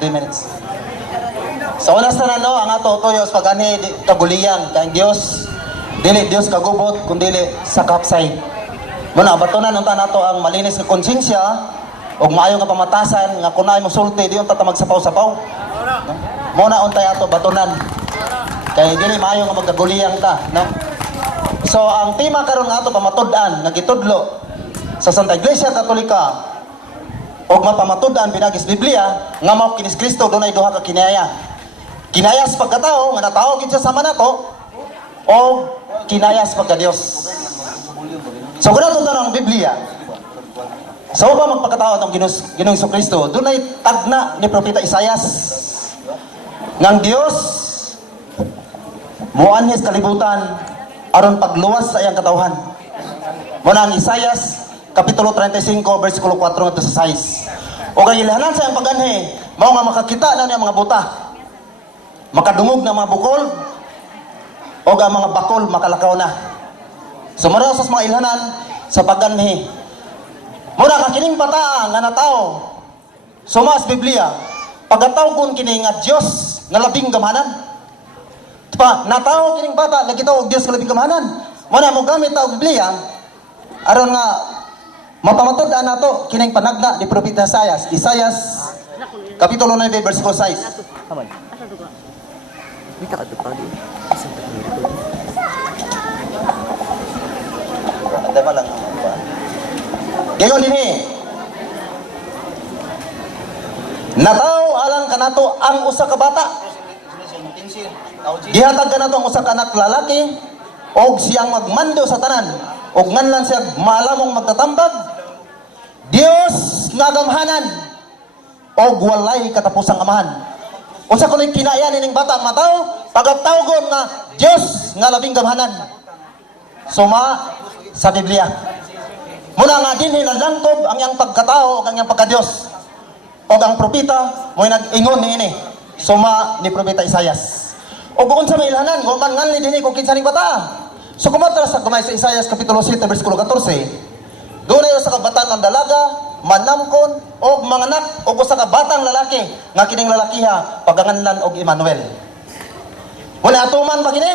2 minutes. Sa unas tanan no, ang ato tuyo sa pag-ani kaguliyan kay Dios. Dili Dios kagubot kun dili sa kapsay. Muna batunan unta nato ang malinis nga konsensya ug maayo nga pamatasan nga kunay mo sulti di unta ta magsapaw-sapaw. Muna untay ato batunan. Kay dili maayo nga magkaguliyang ta, no? So ang tema karon nga ato pamatud-an nga gitudlo sa Santa Iglesia Katolika og mapamatud-an pinagis Biblia nga mao kinis Kristo dunay duha ka kinaya. Kinaya sa pagkatao nga natao gid sa manato o kinaya sa pagka-Dios. So kung nato ang Biblia, sa uba magpagkatao ng Ginoong Kristo, dunay tagna ni Propeta Isaias ngang Dios muanhis kalibutan aron pagluwas sa iyang katawhan. Muna ang Isaias kapitulo 35 versikulo 4 ngadto sa 6. O kay ilhanan sa iyang pag-anhi, mao nga makakita na niya mga buta, makadungog na mga bukol o ang mga bakol makalakaw na. Sumaraw sa mga ilhanan sa pag-anhi. Muna ka kining bata nga natao sumas Biblia pagkatawgon kini nga Dios nga labing gamhanan. Diba? Natao kining bata nagitaw og Dios nga labing gamhanan. Muna mo gamit ta og Biblia aron nga mapamatud-an nato kining panagna ni Propeta Isaias kapitulo 9 versikulo 6. Aman. Kita ka pa di. Anda ba lang? Gayon dinhi. Nataw alang kanato ang usa ka bata. Gihatag kanato ang usa ka anak lalaki og siyang magmando sa tanan. Og nganlan siya maalamong magtatambag. Dios nga gamhanan og walay katapusang amahan. Unsa kunoy kinaya ning bata mataw pagatawgon nga Dios nga labing gamhanan. Suma sa Biblia. Muna nga dinhi nalangkob ang iyang pagkatao ug ang iyang pagka-Dios. Og ang propeta mo'y nag-ingon niini. Suma ni Propeta Isaias. Og unsa may ilhanan kung man nganli dinhi kung kinsa ning bata. So kumatra sa gamay sa Isaias kapitulo 7 bersikulo 14. Dunay usa ka bata ng dalaga manamkon og manganak og usa ka batang lalaki nga kining lalakiha paganganlan og Emmanuel. Wala atuman ba kini?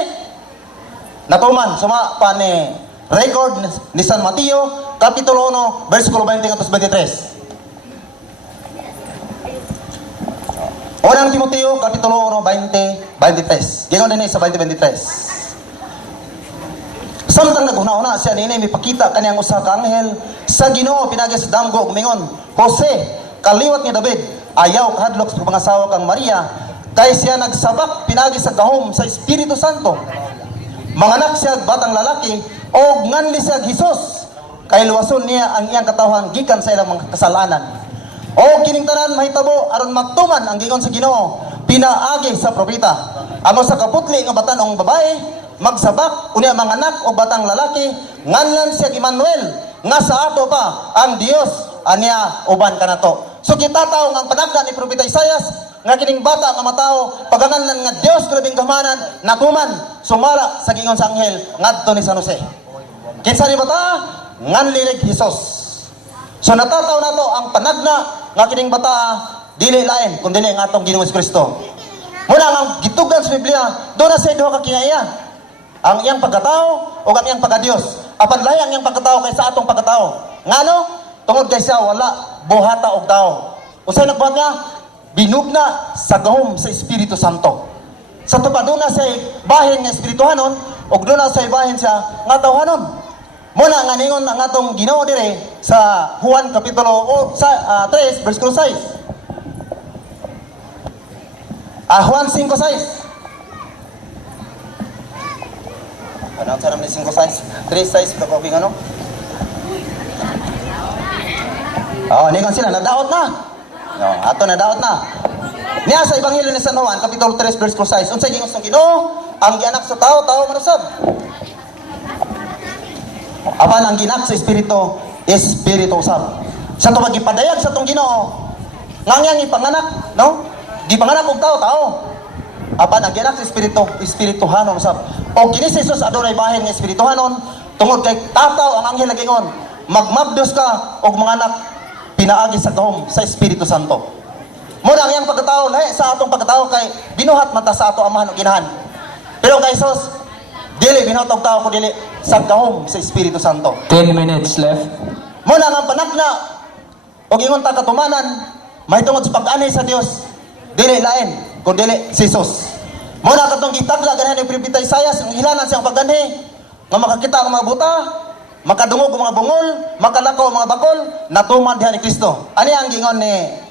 Natuman suma pa ni record ni San Mateo kapitulo 1 bersikulo 20 hangtod 23. Unang Timoteo kapitulo 1 20-23. Gingon dinhi sa 20-23. Samtang naguna-una siya nini mipakita kaniyang usa ka anghel sa Ginoo pinagi sa damgo ug mingon, Jose, kaliwat ni David, ayaw kahadlok sa pangasawa kang Maria, kay siya nagsabak pinagi sa gahom sa Espiritu Santo. Manganak siya batang lalaki og nganli siya Hesus, kay luwason niya ang iyang katawhan gikan sa ilang mga kasalanan. O kining tanan mahitabo aron magtuman ang gigon sa Ginoo pinaagi sa propeta. Ang usa ka putli nga batanong babae magsabak unya manganak o batang lalaki nganlan siya Emmanuel nga sa ato pa ang Dios ania uban kanato. So kita taw nga panagda ni Propeta Isaias nga kining bata nga matao paganganlan nga Dios grabing gamanan natuman sumala sa gingon sa anghel ngadto ni San Jose. Kinsa ni bata nganli ni Hesus. So natataw nato ang panagna nga kining bata dili lain kundi ang atong Ginoong Kristo. Muna ang gitugan sa Biblia do na sa duha ka kinaya. Ang iyang pagkatao o ang iyang pagka-Dios. Apan lahi ang iyang pagkatao kaysa atong pagkatao. Ngano? Tungod kaysa wala buhata og tao. Usay nagbuhat nga binugna sa gahom sa Espiritu Santo. Sa tupaduna sa bahin nga espirituhanon ug duna sa bahin sa nga tawhanon. Muna nga ningon ang atong Ginoo dire sa Juan kapitulo 3 bersikulo 6. Juan 5:6. Ano sa naman 5-6? 3-6 kapag ano? Ningon sila, nadaot na. No, ato nadaot na. Niya sa Ebanghelyo ni San Juan, kapitulo 3, verse 6. Unsay gingon sa Ginoo, ang gianak sa tao, tao manusab. Apan ang ginak sa Espiritu, Espiritu usab. Sa to magipadayag sa tong Ginoo, ngangyang ipanganak, no? Gipanganak og tao, tao. Apan ang gianak sa Espiritu, Espirituhanon usab. O kini si Jesus adunay bahin nga espirituhanon tungod kay tataw ang anghel nagingon magmabdos ka og mga anak pinaagi sa gahom sa Espiritu Santo. Muna ang iyang pagkatao, lahi sa atong pagkatao kay binuhat man ta sa ato amahan o ginahan. Pero kay Jesus, dili binuhat og tao ko dili sa gahom sa Espiritu Santo. 10 minutes left. Muna ang panakna og ingon ta katumanan mahitungod sa pag-anay sa Dios, dili lain kun dili si Jesus. Muna katong gitagla ganahan ni Propeta Isaias ang ilanan siyang pag-anay nga makakita ang mga buta, makadungog ang mga bungol, makalakaw ang mga bakol, natuman diha ni Kristo. Ani ang gingon ni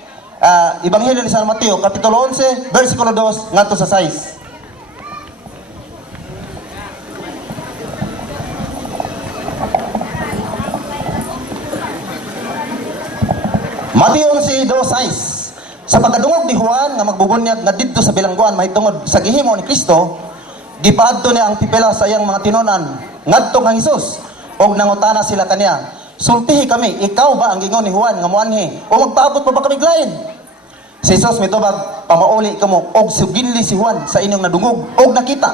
Ebanghelyo ni San Mateo, Kapitulo 11, versikulo 2, ngadto sa 6. Mateo 11, 2:6. Sa pagkadungog ni Juan nga magbubunyag nga didto sa bilangguan mahitungod sa gihimo ni Kristo, gipaadto niya ang pipila sa iyang mga tinunan ngadto kang Hesus og nangutana sila kaniya, sultihi kami, ikaw ba ang gingon ni Juan nga muanhi o magpaabot pa ba kami lain? Si Jesus mitubag, pamauli kamo og suginli si Juan sa inyong nadungog og nakita.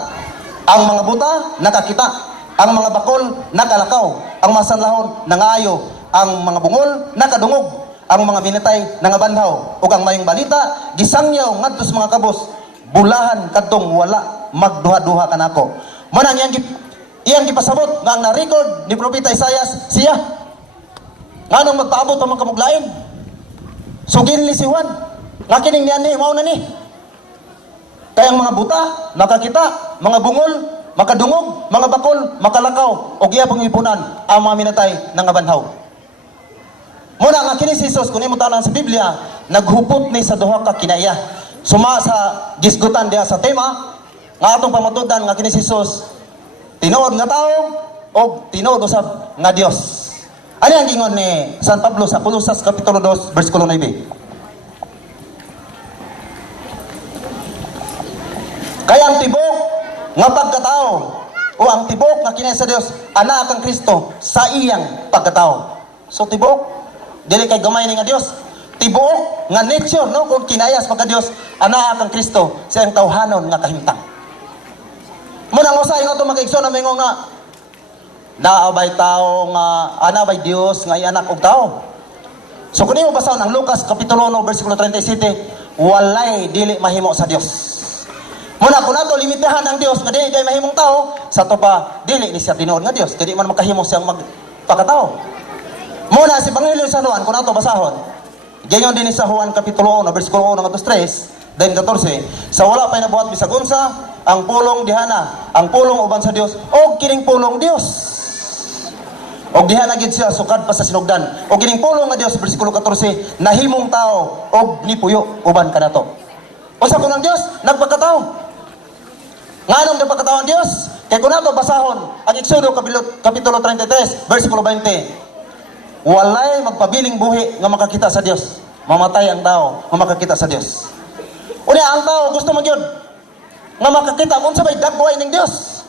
Ang mga buta nakakita, ang mga bakol nakalakaw, ang masanlahon nangaayo, ang mga bungol nakadungog, ang mga binatay nangabanhaw, ug ang mayong balita gisangyaw ngadto sa mga kabos, bulahan kadtong wala magduha-duha kanako. Manang iyang gipasabot nga ang na-record ni Propeta Isaias siya. Nganong magpaabot pa man kamuglain? Suginli si Juan. Nga kining niyan ni mao na ni. Kaya ang mga buta makakita, mga bungol makadungog, mga bakol makalakaw, og iya pang ipunan ang mga minatay nangabanhaw. Muna nga kini si Jesus kun imo tanan sa Biblia, naghupot ni sa duha ka kinaya. Suma sa gisgutan diha sa tema nga atong pamatudan nga kini si Jesus tinuod nga tao o tinuod usab nga Dios. Ano ang gingon ni San Pablo sa Colosas Kapitulo 2 versikulo 9? Kaya ang tibok nga pagkatao o ang tibok nga kinaya sa Dios ana kang Kristo sa iyang pagkatao. So tibok dili kay gamay ni nga Dios. Tibok nga nature no kung kinayas pagka Dios ana kang Kristo sa iyang tawhanon nga kahimtang. Muna nga usay nga ito mag-igsoon na mingo nga naabay tao nga anabay Dios nga ianak og tao. So kung imo basahon ang Lucas Kapitulo 1 versikulo 37, walay dili mahimo sa Dios. Muna kung nato limitahan ang Dios nga dili kay mahimong tao, sa to pa dili ni siya tinuod nga Dios, dili man makahimo siyang magpakatao. Muna si Ebanghelyo sa Juan kung nato basahon, gayon din sa Juan Kapitulo 1 versikulo 1 ngadto 3, then 14, sa wala pay nabuhat bisag unsa ang pulong dihana, ang pulong uban sa Dios o kining pulong Dios. Og dihana gid siya sukad pa sa sinugdan. O kining pulong nga Dios bersikulo 14, nahimong tao og nipuyo uban kanato. Usa ko ng Dios nagpakatao. Nganong nagpakatao ang Dios? Kay kun nato basahon ang Exodo Kapitulo 33 bersikulo 20. Walay magpabiling buhi nga makakita sa Dios. Mamatay ang tao nga makakita sa Dios. Unya ang tao gusto magyud nga makakita kung sabay dagway ning Dios.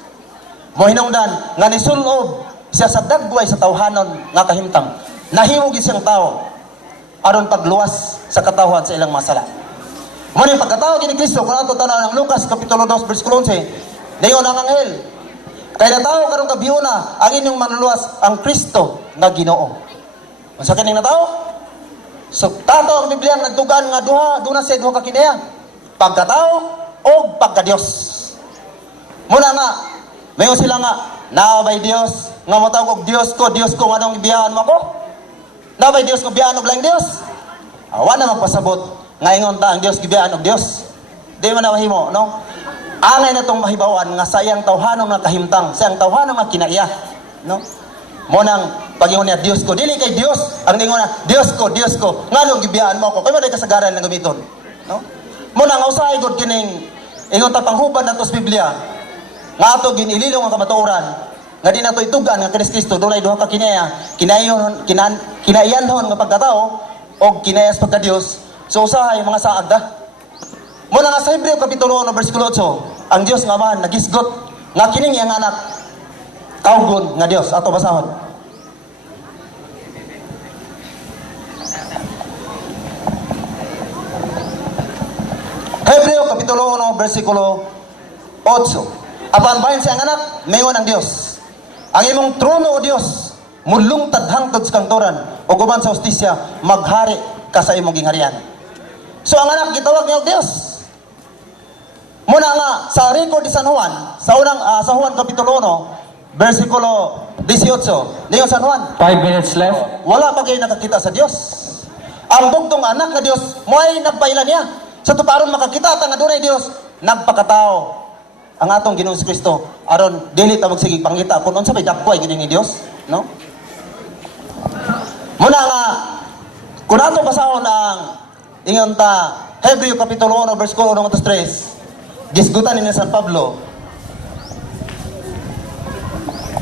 Mohinungdan nga nisulob siya sa dagway sa tawhanon nga kahimtang. Nahimo gid siyang tao aron pagluwas sa katawhan sa ilang masala. Mo ni pagkatao ni Kristo kun ato tanaw ng Lucas Kapitulo 2 versikulo 11. Dayon ang anghel kay natao karon kabiyuna ang inyong manluwas ang Kristo nga Ginoo. Unsa kining natao? So tato ang Biblia nagtugan nga duna siya duha ka kinaya. Pagkatao o pagka-Dios. Muna nga, mayon sila nga, naabay Dios, nga matawag og Dios ko, nganong ibiyahan mo ko? Naabay Dios ko, biyahan og lang Dios? Awa na magpasabot, nga ingon ta ang Dios, gibiyahan og Dios. Di man na mahimo, no? Angay na itong mahibawan nga sa iyang tawhanong nga kahimtang, sa iyang tawhanong nga kinaiya, no? Munang pag-ingon niya, Dios ko, dili kay Dios, ang ingon na, Dios ko, nganong gibiyahan mo ko? Kaya man ay kasagaran ng gamiton, no? Muna nga usahay gud kining ingon ta panghubad nato sa Biblia nga ato ginililong ang kamatuoran nga di nato itugan nga kini Kristo dunay duha ka kinaya kinaiyanhon nga pagkatao og kinayas pagka Dios. So usahay mga saad da. Muna nga sa Hebreo Kapitulo 1 versikulo 8, ang Dios nga Amahan nagisgot nga kining iyang anak tawgon nga Dios. Ato basahon. Hebreo Kapitulo 1 versikulo 8. Apan bahin siyang anak, mayon ang Dios. Ang imong trono o Dios, mulungtad hangtod sa kantoran, o guban sa hustisya, maghari ka sa imong gingharian. So ang anak gitawag niya og Dios. Muna nga sa record ni San Juan, sa Juan kapitulo 1, versikulo 18, niyon San Juan, 5 minutes left. wala pa kayo nakakita sa Dios. Ang bugtong anak nga Dios mo ay nagpailan niya. Sa tuparon makakita ta nga dunay Dios, nagpakatao ang atong Ginoong Kristo aron dili ta magsige pangita kun unsa may dakpay gini ni Dios, no? Muna nga kun ato basahon ang ingon ta Hebreo kapitulo 1 versikulo 1 hangtod 3, gisgutan ni San Pablo.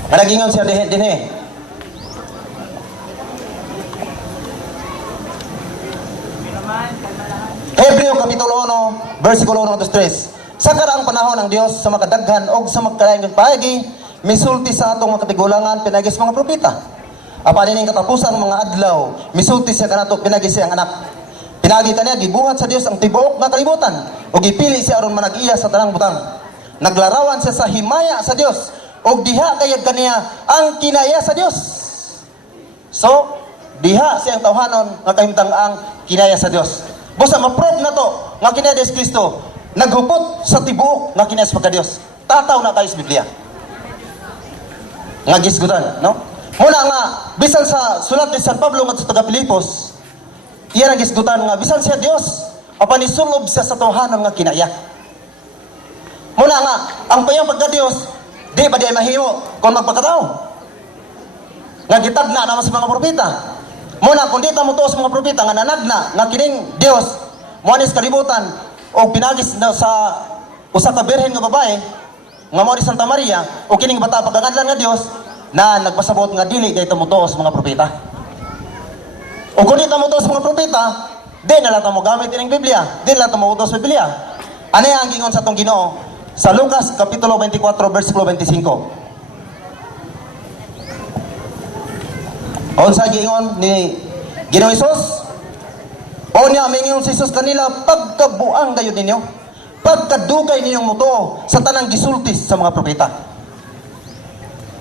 Nagingon siya dinhi. Hebreo kapitulo 1, versikulo 1 hangtod 3. Sa karaang panahon ng Dios sa makadaghan o sa magkalaing paagi, misulti sa atong mga katigulangan pinagis mga propeta. Apan ining katapusan mga adlaw, misulti siya kanato pinagis siya ang anak. Pinagi kaniya gibuhat sa Dios ang tibuok nga kalibutan ug gipili siya aron manag-iya sa tanang butang. Naglarawan siya sa himaya sa Dios ug diha kayag kaniya ang kinaya sa Dios. So, diha siyang tawhanon nga kahimtang ang kinaya sa Dios. Busa ma-prove na to nga kinaya Dios Kristo naghupot sa tibuok nga kinaya sa pagka-Dios. Tataw na kayo sa Biblia. Nga gisgutan, no? Muna nga, bisan sa sulat ni San Pablo nga sa taga-Pilipos, iya ang gisgutan nga, bisan siya Dios, apan isulob siya sa tawhanon nga kinaya. Muna nga, ang payang pagka-Dios, di ba di ay mahimo kung magpakatao? Nga gitabna naman sa mga propeta. Muna, kung di tamo to sa mga propeta, nga nanagna, nga kining Dios, muanis kalibutan, o pinagis na sa usa ka birhen nga babae, nga mo ni Santa Maria, o kining bata pagkangadlan nga Dios, na nagpasabot nga dili kay tamo to sa mga propeta. O kung di tamo to sa mga propeta, di na lang mo gamit ining Biblia, di na lang mo utos sa Biblia. Ano ang gingon sa tong Ginoo sa Lucas kapitulo 24 versikulo 25. Unsa gingon ni Ginoong Hesus? O niya mingon si Jesus kanila, pagkabuang gayud ninyo, pagkadugay ninyong mutuo sa tanang gisultis sa mga propeta.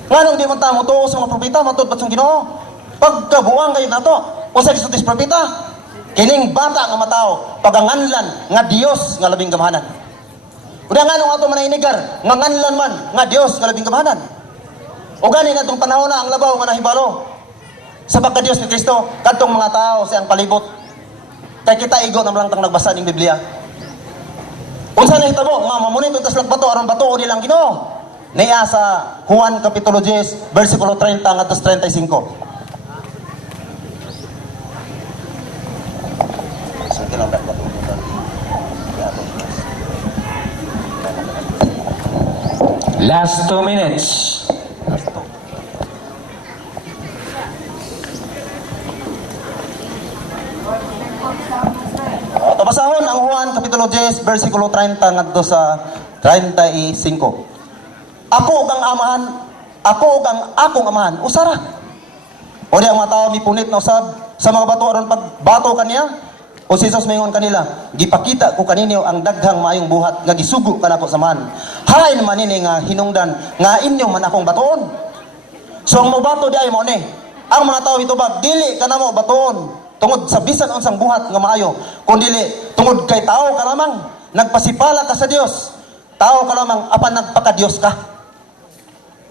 Nganong di man ta mutuo sa mga propeta, matud pat sa Ginoo? Pagkabuang gayud nato, o sa gisultis propeta, kining bata nga matao, paganganlan nga Dios nga labing gamahanan. Uda nga nung ato manahinigar, nga nganlan man nga Dios nga labing gamahanan. O gani na itong panahon na ang labaw nga nahibalo sa pagka-Diyos ni Kristo, kadtong mga tao siyang palibot. Kay kita igo na lang tang nagbasa ng Biblia. Unsa na hitabo, nga mamunit utas lang bato, aron bato o nilang Ginoo. Niya sa Juan kapitulo 10, versikulo 30 hangtod 35. Last 2 minutes. Basahon ang Juan kapitulo 10 versikulo 30 ngadto sa 35. Ako ug ang amahan, ako ug ang akong amahan usara. O di ang mga tao mipunit na usab sa mga bato aron pagbato kaniya. O si Jesus mingon kanila, gipakita ko kaninyo ang daghang maayong buhat nga gisugo kanako sa man. Hain man ini nga hinungdan nga inyo man akong batoon. So ang mobato di ay mo ni. Ang mga tao itubag dili kanamo batoon. Tungod sa bisan unsang buhat nga maayo, kun dili tungod kay tao ka lamang, nagpasipala ka sa Dios. Tao ka lamang apan nagpaka-Dios ka.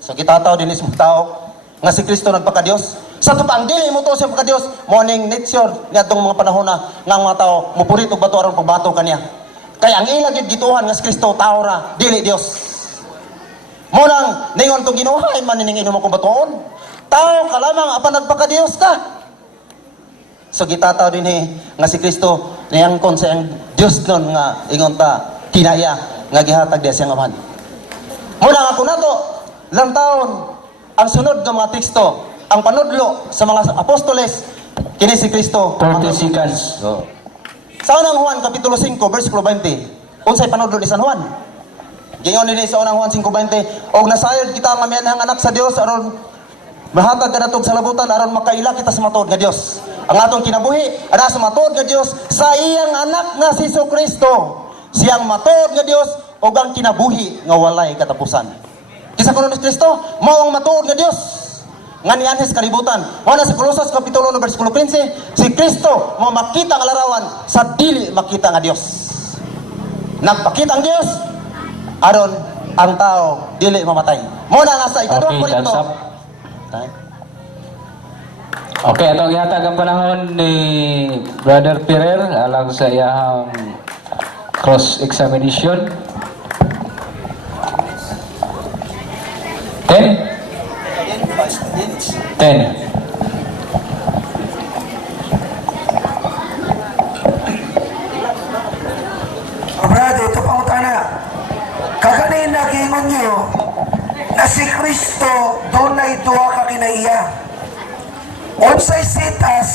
So kita tao dinis mo tao nga si Kristo nagpaka-Dios. Sa tupang dili mo to sa pagka-Dios, morning nature ngadtong mga panahon na nga ang mga tao mupurit og bato aron pagbato kaniya. Kay ang ilang gid gituhan nga si Kristo tao ra, dili Dios. Mo nang ningon tong Ginoo, ay man ning inom ko batoon. Tao ka lamang apan nagpaka-Dios ka. So gitataw din nga si Kristo niyang kon sa Dios nun nga ingon ta kinaya nga gihatag diya siyang amahan. Muna ako nato lang taon ang sunod nga mga teksto, ang panudlo sa mga apostoles kini si Kristo 30 seconds. Sa unang Juan kapitulo 5 versikulo 20, unsay panudlo ni San Juan? Gingon ni sa unang Juan 5:20, og nasayod kita nga mianhang anak sa Dios aron mahatag ka natog sa labutan aron makaila kita sa matuod nga Dios. Ang atong kinabuhi ana sa matuod nga Dios sa iyang anak nga si Kristo. Siyang matuod nga Dios ug ang kinabuhi nga walay katapusan. Kisa kuno ni Kristo mao ang matuod nga Dios. nga niyan sa kalibutan. Wala sa Colossus Kapitulo 1 versikulo 15, si Kristo mo makita ang larawan sa dili makita nga Dios. Nagpakita ang Dios aron ang tao dili mamatay. Mo na nga sa ikaduhang Okay, Korinto. thumbs up. Okay, atong ihatag ang panahon ni Brother Pirer alang sa iyang cross-examination. 10? 10. Brad, ito pang utana. Kaganin nagingon niyo na si Kristo doon ay duha ka kinaiya. Unsay sitas,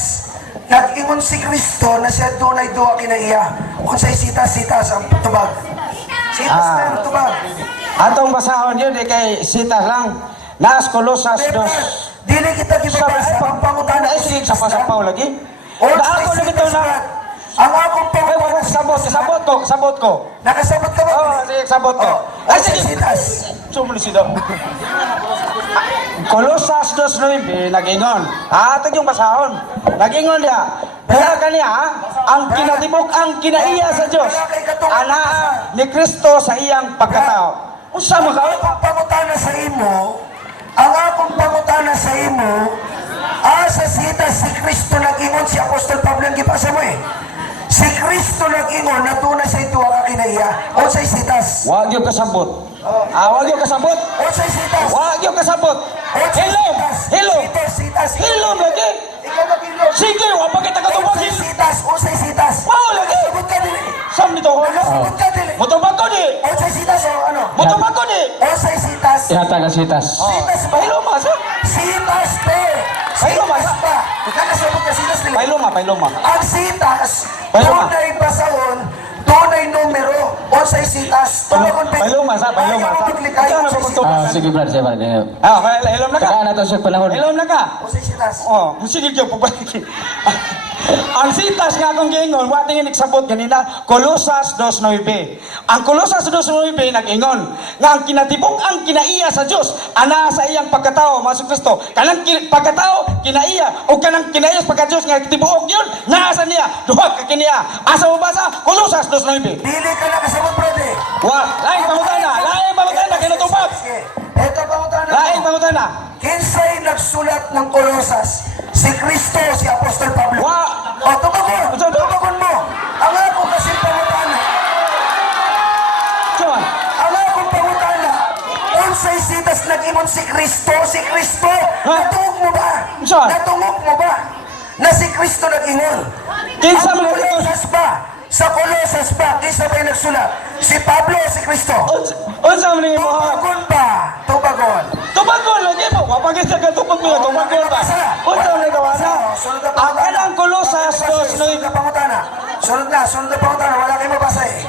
nag-ingon si Kristo na siya doon ay duha kinaiya. Unsay sitas ang tubag. Sitas na ang tubag. Atong basahon yun, kay sitas lang. Naas Kolosas Pero, 2. dili kita gibabasa ang pangutana ko Ay, sa pasapaw lagi. Na Unsay ako lang ito sitas, na. Brad. Ang akong Ay, wala pangutana. kasabot ko. Nakasabot ka ba? Oo, sige, sabot ko. Ay, Ay, sige. sitas. Sumuli siya. Kolosas 2:9, nag-ingon. Atag yung basahon. Nag-ingon niya. Kaya kaniya, ang kinatibok, ang kinaiya sa Diyos. Ana ni Kristo sa iyang pagkatao. Usa mo ka? Ang pangutana sa imo, ang akong pangutana sa imo, sa sitas si Kristo nag-ingon si Apostol Pablo ang gipasa mo eh. Si Kristo nag-ingon na tunay sa ito ang kinaiya. O sa sitas. Wag yung kasabot. Wag yung kasabot. O sa sitas. Wag yung kasabot. O sa Hilom! sitas. Hilom! Sitas. Hilom lagi! Ikaw mag-ilom. Sige, wag pa kita O sa katubagin. sitas. O sa sitas. Wow, lagi! Sabot ka dili. Sam nito ko na. Sabot ka dili. Motobag ko di! O sa sitas o ano? Motobag ko di! O sa sitas. Ihatag ang sitas. Sitas ba? Pailoma, sa? Sitas te. Pailoma, Sitas ba? Nakasabot ka sitas dili. Pailoma. Ang sitas, Pailoma. tunay basahon, tunay numero, o sa sitas, tumakon Pailoma, sa? Pailoma, sa? Ikaw na pagtubag. Sige, Brad, siya ba? Hilom na ka. Takaan na to siya panahon. Hilom na ka. O sa sitas. Oh, sige kayo pagbalik. Ang sitas nga akong giingon, wa tingin nagsabot ganina, Kolosas 2:9. Ang Kolosas 2:9 nag-ingon nga ang kinatibok ang kinaiya sa Dios ana sa iyang pagkatao, Maso Kristo. Kanang pagkatao kinaiya o kanang kinaiya sa pagka Dios nga tibuok yun, naa sa niya, duha ka kiniya. Asa mo basa? Kolosas 2:9. Dili ka nakasabot, brother. Lain pangutana, kinatubag. Sige. Ito pangutana. Lain pangutana. Kinsay nagsulat ng Kolosas? Si Kristo, si Apostol Pablo. O, tumagon mo. Ang ako kasi pangutana. John, Ang akong pangutana. Unsay sitas nag-ingon si Kristo? Si Kristo, Ha? natungog mo ba? Saan? Natungog mo ba? Na si Kristo nag-ingon. Kinsa Ang man ito? Kolosas ba? Sa Kolosas ba? Kinsa ba yung nagsulat? Si Pablo o si Kristo? unsa man ni mo? Tubagon ba? Tubagon. Tubagon lagi mo, wa pa kita ka tubag mo, tubagon ba? Unsa man ni gawana? Ang kanang Kolosas 2:9. Sunod na pangutana. Sunod na pangutana. Wala kayo mabasa eh.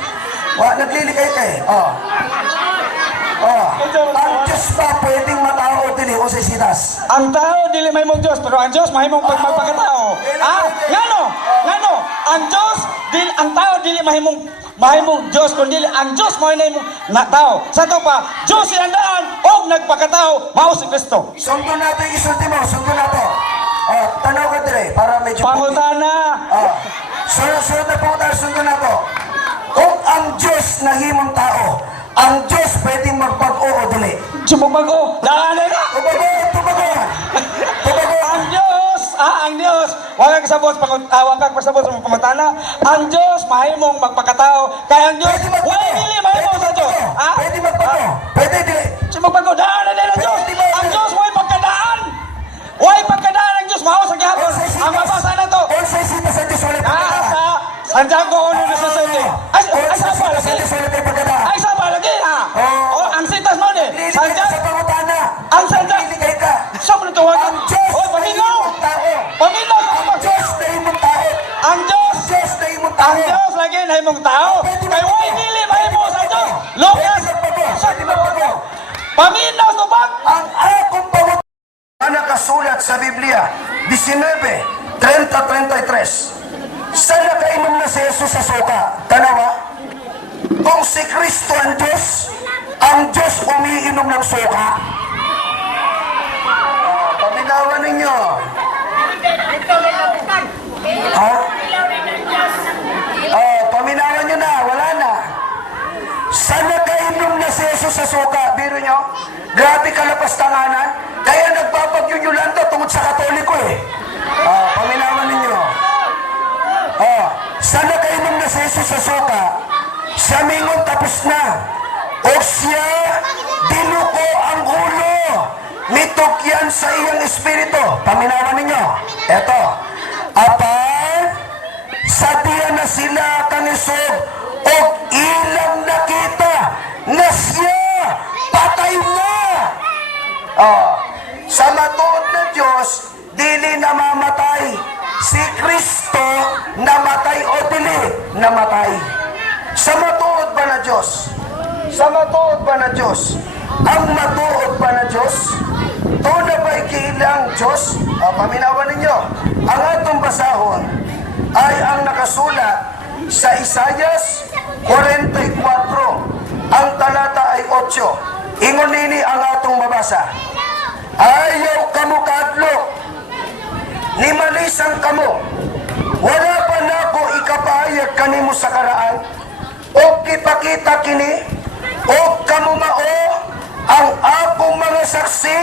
Naglilikay kayo. Ang Diyos ba pwedeng matao o dili o sa sitas? Ang tao dili mahimong Dios, pero ang Dios mahimong magpakatao. Ngano? Ang tao dili mahimong Dios kundi ang Dios mahimong na tao. Sa to pa, Dios iandaan og nagpakatao mao si Kristo. Sundo nato yung isulti mo. Sundo nato. Tanaw ka dire para medyo... Pangutana. Sunod na pangutana. Sundo nato. Kung ang Diyos nahimong tao, ang Diyos pwedeng magpag-o o dili. Sumugbago. Daanan na. Tubagon. Ang Diyos, wala ka sabot, wala ka pasabot sa pangutana. Ang Diyos mahimong magpakatao, kaya ang Diyos, wala dili mahimong sa Diyos. Pwede magpag-o. Pwede dili. Sumugbago. Daanan na ng Diyos. Ang Diyos, wala pagkadaan. Wala pagkadaan ang Diyos, mahal sa gihapon. Ang mabasa na to. Unsay sitas ang Diyos ulit pagkadaan. Sa Santiago 1:17. Ay saba lagi. Ay saba lagi ha. Ang sitas mo ni. Santiago. Sa pangutana. Ang Santiago. Liligay ka. Saan mo natawagan? Ang Diyos Oy, na paminaw. himong tao. Paminaw. Ang Diyos na himong tao. Ang Diyos. Diyos na himong tao. Ang Diyos lagi na himong tao. Kay way dili mahimo sa Diyos. Lucas. Pwede magpago. Paminaw subak. Ang akong pangutana na nakasulat sa Biblia 19:30-33. Saan nakainom na si Jesus sa suka? Tanawa? Kung si Kristo ang Diyos umiinom ng suka. Paminaw paminawan ninyo. Ha? Oh, paminawan nyo na, wala na. Sa nakainom na si Jesus sa suka, biro nyo, grabe kalapastanganan, kaya nagpapagyunyulan to tungkol sa Katoliko eh. Oh, paminawan ninyo. Oh, sa nakainom na si Jesus sa suka, siya mingon tapos na. O siya, dinuko ang ulo. Mitugyan sa iyang espiritu. Paminawan ninyo. Eto. Apan, sa diya na sila kanisog o ilang nakita na siya patay na. Oh, sa matuod na Diyos, dili namamatay. Si Kristo namatay o dili namatay. Sa matuod ba na Diyos? Sa matuod ba na Diyos? Ang matuod ba na Diyos? To na ba'y kiilang Diyos? Paminawan ninyo. Ang atong basahon ay ang nakasulat sa Isayas 44. Ang talata ay 8. Ingon nini ang atong mabasa. Ayaw kamo kadlo, ni malisang kamo. Wala pa na ko ikapahayag kanimo sa karaan. O kipakita kini, o kamo mao ang akong mga saksi,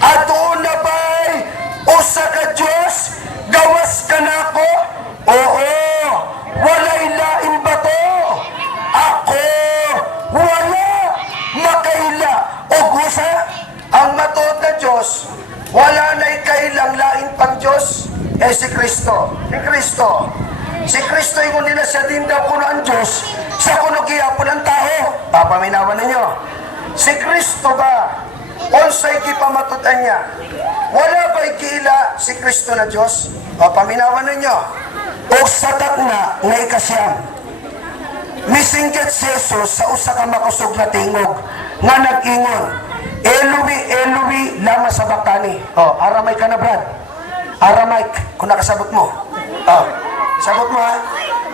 at na ba'y usa ka Diyos, gawas ka na ko? Oo, walay lain ba to? Ako, wala, makaila. O gusa, ang matuod na Diyos, wala na'y kailang lain pang Diyos, si Kristo. Si Kristo ingon nila siya din daw kuno ang Diyos, sa kuno gihapon ang tao. Papaminawan ninyo. Si Kristo ba, unsay gipamatudan niya? Wala ba'y kiila si Kristo na Diyos? Papaminawan ninyo. O satak na nga ikasyam. Misinggit si Jesus sa usa ka makusog na tingog nga nag-ingon, Eloi, Eloi, lama sabachthani. Aramay ka na, Brad. Aramay, kung nakasabot mo. Sabot mo, ha?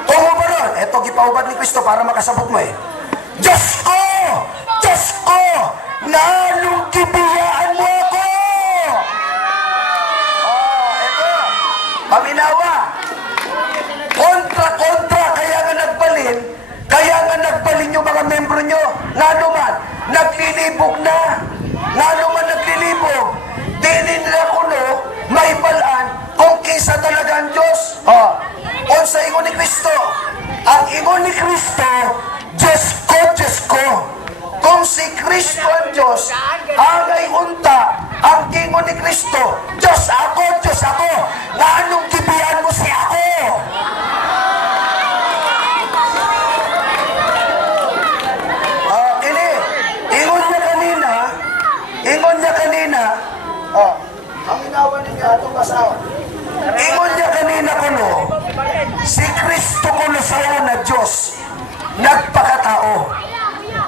Tungo ba ron? Eto, gipaubad ni Kristo para makasabot mo eh. Diyos ko! Diyos ko! Nalong kibiyaan mo ako! Eto, paminawa. Kontra, kaya nga nagbalin yung mga membro nyo. Nga naman, naglilibog na. Nga naman naglilibog. Dili nila kuno, may balaan kung kisa talaga ang Diyos. Sa ingon ni Kristo. Ang ingon ni Kristo, Diyos ko. Kung si Kristo ang Diyos, angay unta, ang ingon ni Kristo, Diyos ako. Nga anong kibiyan mo si ako? Ingon niya kanina, ang inawan niya atong kasawa. Ingon niya kanina kuno, si Kristo kuno sa na Diyos, nagpakatao.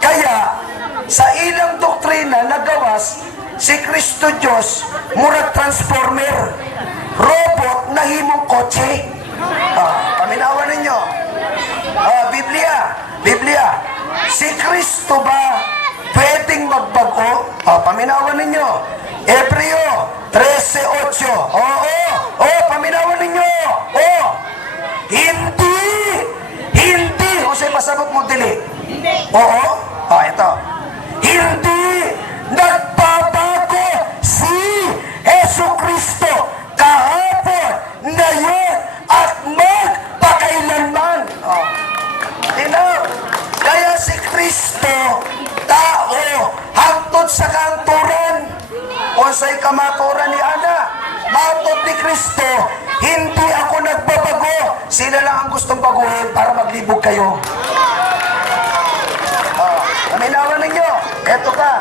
Kaya, sa ilang doktrina nagawas, si Kristo Diyos, murag transformer, robot na himong kotse. Paminawan ninyo. Biblia, si Kristo ba pwedeng magbago? Paminawan ninyo. Hebreo 13:8. Paminawan ninyo. Hindi. O sa'yo pasabot mo, dili. Oo. Ito. Hindi nagbabago si Yesu Kristo kahapon, ngayon, at magpakailanman. Tinaw. Kaya si Kristo, tao, hangtod sa kanturan. O sa'y kamaturan ni Ana, matod ni Kristo, hindi ako nagbabago. Sila lang ang gustong baguhin para maglibog kayo. Paminawan ninyo. Eto ka.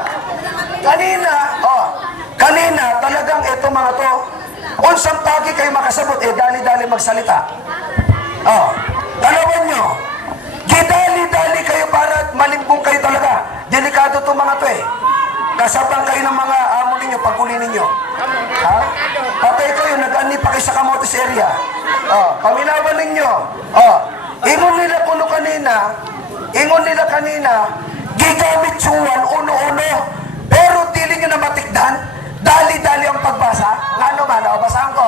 Kanina, talagang eto mga to. Unsang tagi kayo makasabot, dali-dali magsalita. Dalawan nyo. Gidali-dali kayo para malimbong kayo talaga. Delikado to mga to Kasabang kayo ng mga amo ninyo, paguli ninyo. Patay kayo, nag-ani pa kayo sa Camotes area. Paminawan ninyo. Ingon nila kanina, gigamit suwan, uno-uno. Pero dili nyo na matikdan. Dali-dali ang pagbasa. Ano man, basahan ko.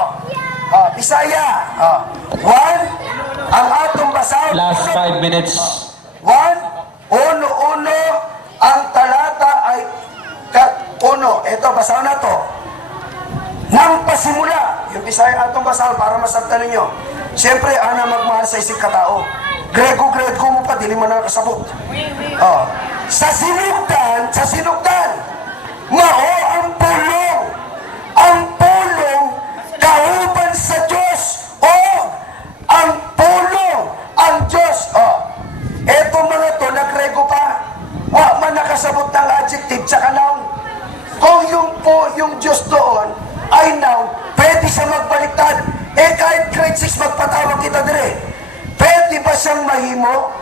Bisaya. One, ang atong basahan. Last 5 minutes. One, uno, ang talata ay uno. Ito, basahan na to. Nang pasimula, yung Bisaya atong basahan para masabtan ninyo. Siyempre, ana magmahal sa isig katao. Grego mo pa, dili mo na kasabot. Sa sinugdan, mao ang pulong. Ang pulong, kauban sa Diyos. Ang pulong, ang Diyos. Eto mga to, nagrego pa. Wa man nakasabot ng adjective, tsaka noun. Kung yung Diyos doon ay noun, pwede siya magbaliktad. Kahit grade 6 magpatawag kita dire. Pwede ba siyang mahimo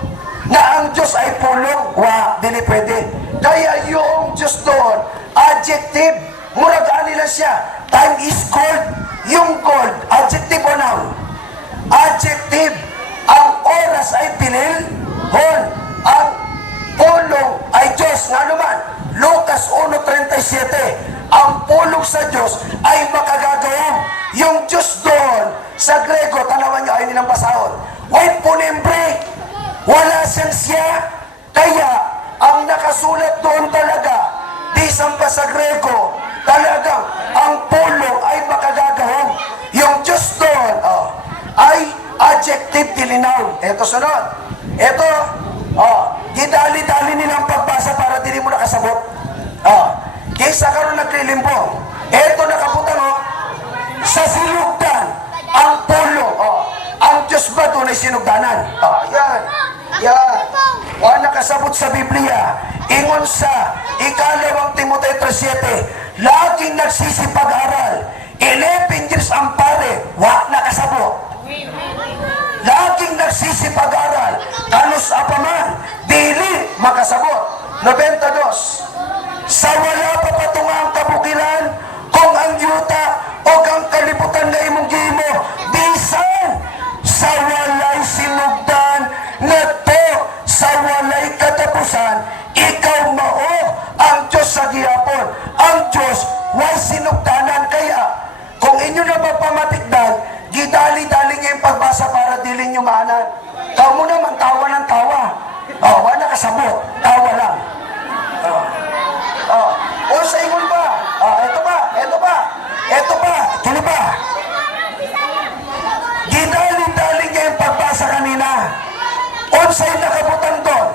na ang Diyos ay pulong? Dili pwede. Kaya yung Diyos doon, adjective, muragaan nila siya. Time is gold. Yung gold, adjective o noun? Adjective. Ang oras ay pinilhon. Ang pulong ay Diyos. Nga naman, Lucas 1:37, ang pulong sa Diyos ay makagagawin. Yung Diyos doon, sa Grego, tanawan niyo, ay nilang basahon. Wait po nembre, wala siyang siya. Kaya, ang nakasulat doon talaga, di samba sa Grego, talagang ang pulong ay makagagawin. Yung Diyos doon, ay adjective dilinaw. Ito sunod. Ito, gidali-dali nilang pagbasa para dili mo nakasabot. Kaysa karon naglilimpong. Ito nakabutang, sa sinugdan, ang pulong. Ang Diyos ba doon ay sinugdanan? Yan. Wala nakasabot sa Biblia. Ingon sa ikalawang Timoteo 3:7, laging nagsisipag-aral. 11 years ang pare, nakasabot. Laging nagsisipag-aral, kanos apaman, dili makasabot. 92, sa wala pa patungang kabukiran, kung ang yuta o ang kalibutan na imong gimo, bisan sa walay sinugdan na to, sa walay katapusan, ikaw mao ang Diyos sa gihapon. Ang Diyos way sinugdanan. Kaya kung inyo na mapamatikdan, gidali-dali niya yung pagbasa para dilin nyo maanan. Tao mo naman, tawa ng tawa. Wala kasabot, tawa lang. Sa ingon ba? Ito pa, tuloy ba? Gidali-dali niya yung pagbasa kanina. Unsay nakabutang doon?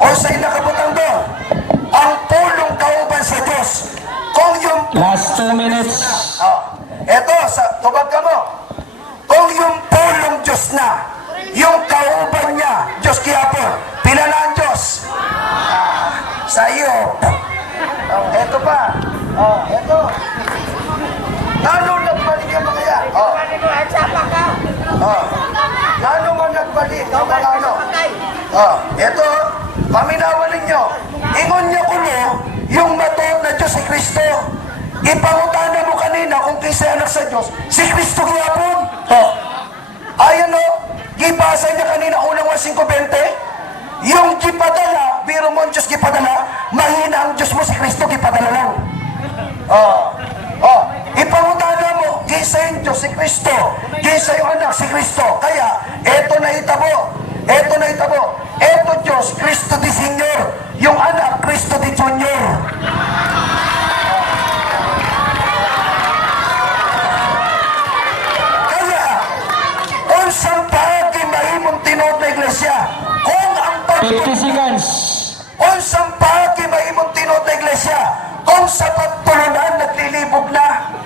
Unsay nakabutang doon? Ang pulong kauban sa Diyos. Kung yung Last 2 minutes. eto, tubag ka mo. Kung yung pulong Diyos na, yung kauban niya, Diyos kiyapon, pila na ang Diyos? Sa iyo. Eto pa. Eto. Lalo nagbalik yung mga yan. Lalo mo nagbalik ang mga ano. Eto, paminawan ninyo. Ingon niyo kuno, yung matuod na Diyos si Kristo. Ipangutana mo kanina kung kinsa anak sa Diyos, si Kristo gihapon. Ayan o, gibasa niya kanina unang 5:20. Yung gipadala, biro mo ang Diyos gipadala, mahina ang Diyos mo, si Kristo gipadala lang. Ipangutana mo, kinsa yung Diyos, si Kristo. Kinsa yung anak, si Kristo. Kaya, eto na itabo. Eto Diyos, Kristo di Senior. Yung anak, Kristo di Junior. Unsang paagi mahimong tinuod na iglesia. Kung ang 50 seconds. unsang paagi mahimong tinuod na iglesia. Kung sa pagtulunan naglilibog na.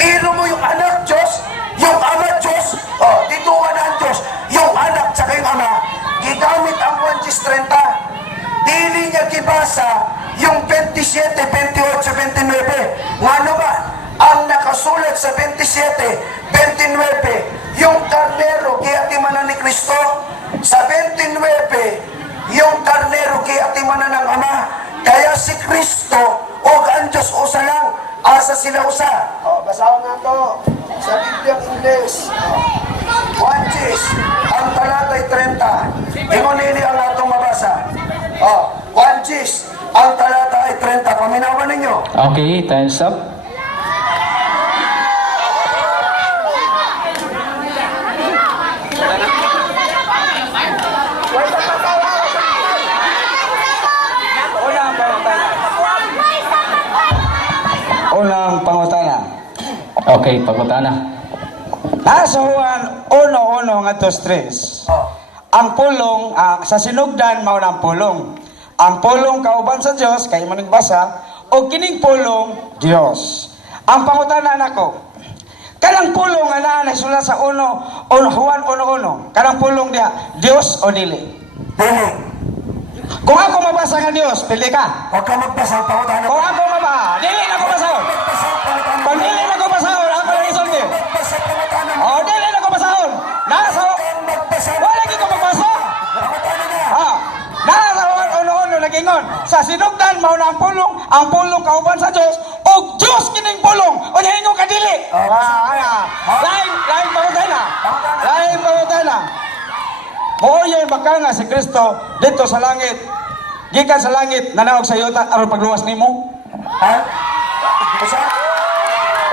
Pero mo yung anak Diyos, yung ama Diyos, dituwa na ang Diyos, yung anak tsaka yung ama, gigamit ang 1:30. Dili niya gibasa yung 27, 28, 29. Nga naman, ang nakasulat sa 27, 29, yung karnero kiyatimanan ni Kristo. Sa 29, yung karnero kiyatimanan ng Ama. Kaya si Kristo o ang Diyos usa lang, asa sila usa. Basahan nga to sa Biblia English. 1 ang talatay 30. Ingon nini ang atong mabasa. 1 ang talatay 30, paminawan ninyo. Okay, time's up. Unang pangutana. Okay, pagkutana. Nasa Juan 1:1 ngadto 3. Oh. Ang pulong sa sinugdan mao na ang pulong. Ang pulong kauban sa Dios kay mo basa o kining pulong Dios. Ang pangutana nako. Kanang pulong nga naa nasulat sa Juan 1:1. Kanang pulong dia Dios o dili? Dili. Kung ako mabasa nga Dios, pili ka. Huwag ka magbasa ang pangutana. Kung ako mabasa, dili na ko basahon. Magbasa ang pangutana. Kung dili na ko basahon, ako lang isulti. Magbasa ang pangutana. O dili na ko basahon. Nasa Ang magbasa. wala gyud ko magbasa. Pangutana niya. Nasa uno nagingon sa sinugdan mao na ang pulong kauban sa Dios og Dios kining pulong o hingon ka dili. Lain pangutana. Mooy baka nga si Kristo dito sa langit. Gikan sa langit nanawag sa yuta aron pagluwas nimo. Ha? Basa?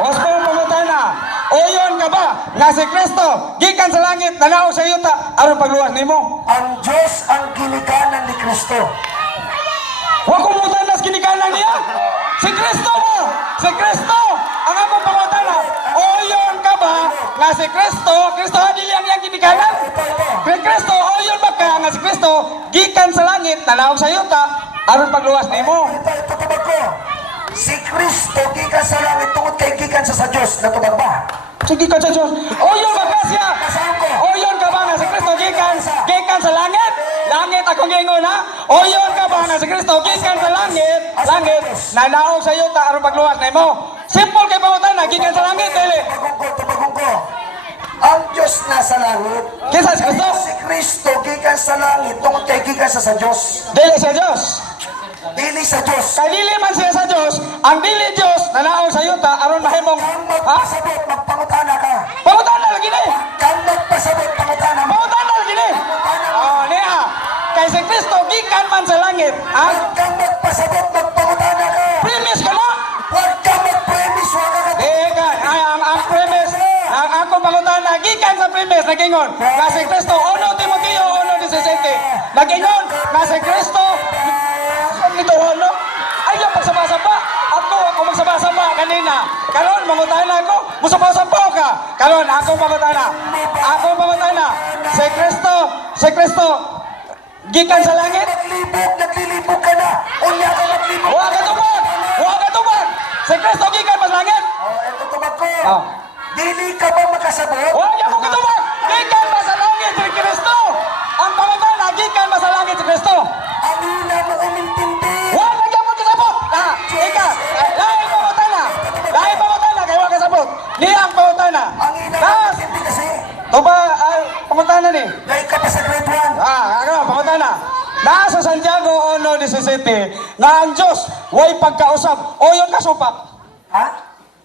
Was pa ang pangutana. Oyon ka ba nga si Kristo gikan sa langit nanawag sa yuta aron pagluwas nimo? Ang Diyos ang ginikanan ni Kristo. Wa ko mo tanas kinikanan niya. Si Kristo mo. Si Kristo ang akong pangutana. Oyon ka ba nga si Kristo dili ang iyang kinikanan? Si Kristo oyon ba ka nga si Kristo gikan sa langit nanawag sa yuta aron pagluwas nimo? Ito tubag ko. Si Kristo gikan sa langit tungod kay gikan sa Diyos. Natubag ba? Sige ka sa Diyos. Oyon ba ka siya? Basahan ko. Oyon ka ba nga si Kristo gikan sa langit? Langit akong gingon ha? Oyon ka ba nga si Kristo gikan sa langit? Langit nanawag sa yuta aron pagluwas nimo? Simple kay pangutana gikan sa langit dili. Tubagong ko. Ang Diyos nasa langit. Kinsa si Kristo? Si Kristo gikan sa langit tungod kay gikan sa Diyos. Dili sa Diyos. Dili sa Diyos. Kay dili man siya sa Diyos, ang dili Diyos nanaaw sa yuta aron mahimong Kang ha? magpasabot, magpangutana ka. Pangutana lagi ni. Kang magpasabot, pangutana mo. Pangutana lagi ni. Oh, niya. Kay si Kristo gikan man sa langit. Huwag kang magpasabot, magpangutana ka. Premise ka na. Huwag kang mag-premise, huwag ka Di ka. Ang premise. Ang akong pangutana gikan sa premise nagingon. Nga si Kristo 1 Timoteo 1:17. Nagingon nga si Kristo nito no? Ayaw pagsaba-saba. Ako magsaba-saba kanina. Karon mangutana ako, musaba-saba ka. Karon ako mangutana. Si Kristo gikan sa langit. Naglilibog ka na. Unya ka naglibog. Wa ka tubag. Si Kristo gikan sa langit. Ito tubag ko. Oh. Dili ka ba makasabot? Wa ka mo katubag. Gikan ba sa langit si Kristo? Ang pangutana gikan ba sa langit si Kristo? Ang ina mo umintindi. Wa ka gyud kasabot. Lain pangutana kay wa kasabot. Ni ang pangutana. Ang ina mo Tas umintindi kasi. Tuba pangutana ni. Dahil ka pa sa grade 1. Ano, pangutana. Nasa Santiago 1:17 nga ang Diyos way pagkausap o yung kasupak. Ha?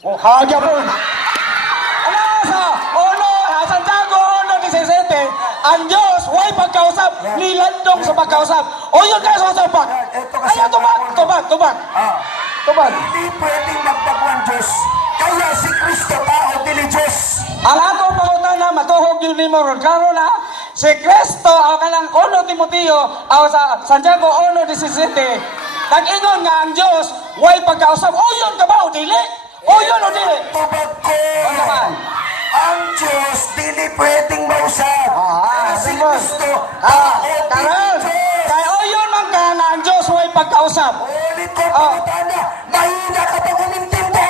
O hagya po. Nasa Santiago 1:17 ang Diyos way pagkausap nilandong sa pagkausap. O yung kasupak. Ayaw tubag. Ah. Tubag. Hindi pwedeng magbago ang Diyos. Kaya si Kristo tao, dili Diyos. Ang ako pangutana matuhog yun ni mo karon ha. Si Kristo o kanang 1 Timoteo o sa Santiago 1:17 nag-ingon nga ang Diyos way pagkausap. O yun ka ba o dili? O yun o dili? Tubag ko. O naman. Ang Diyos, dili pwedeng mausap. Kaya si Simon. Kristo, tao, Karon. dili Diyos. Kay o yun man ka nga ang Diyos way pagkausap. Ulit ko pangutana, mahina ka pa kumintindi.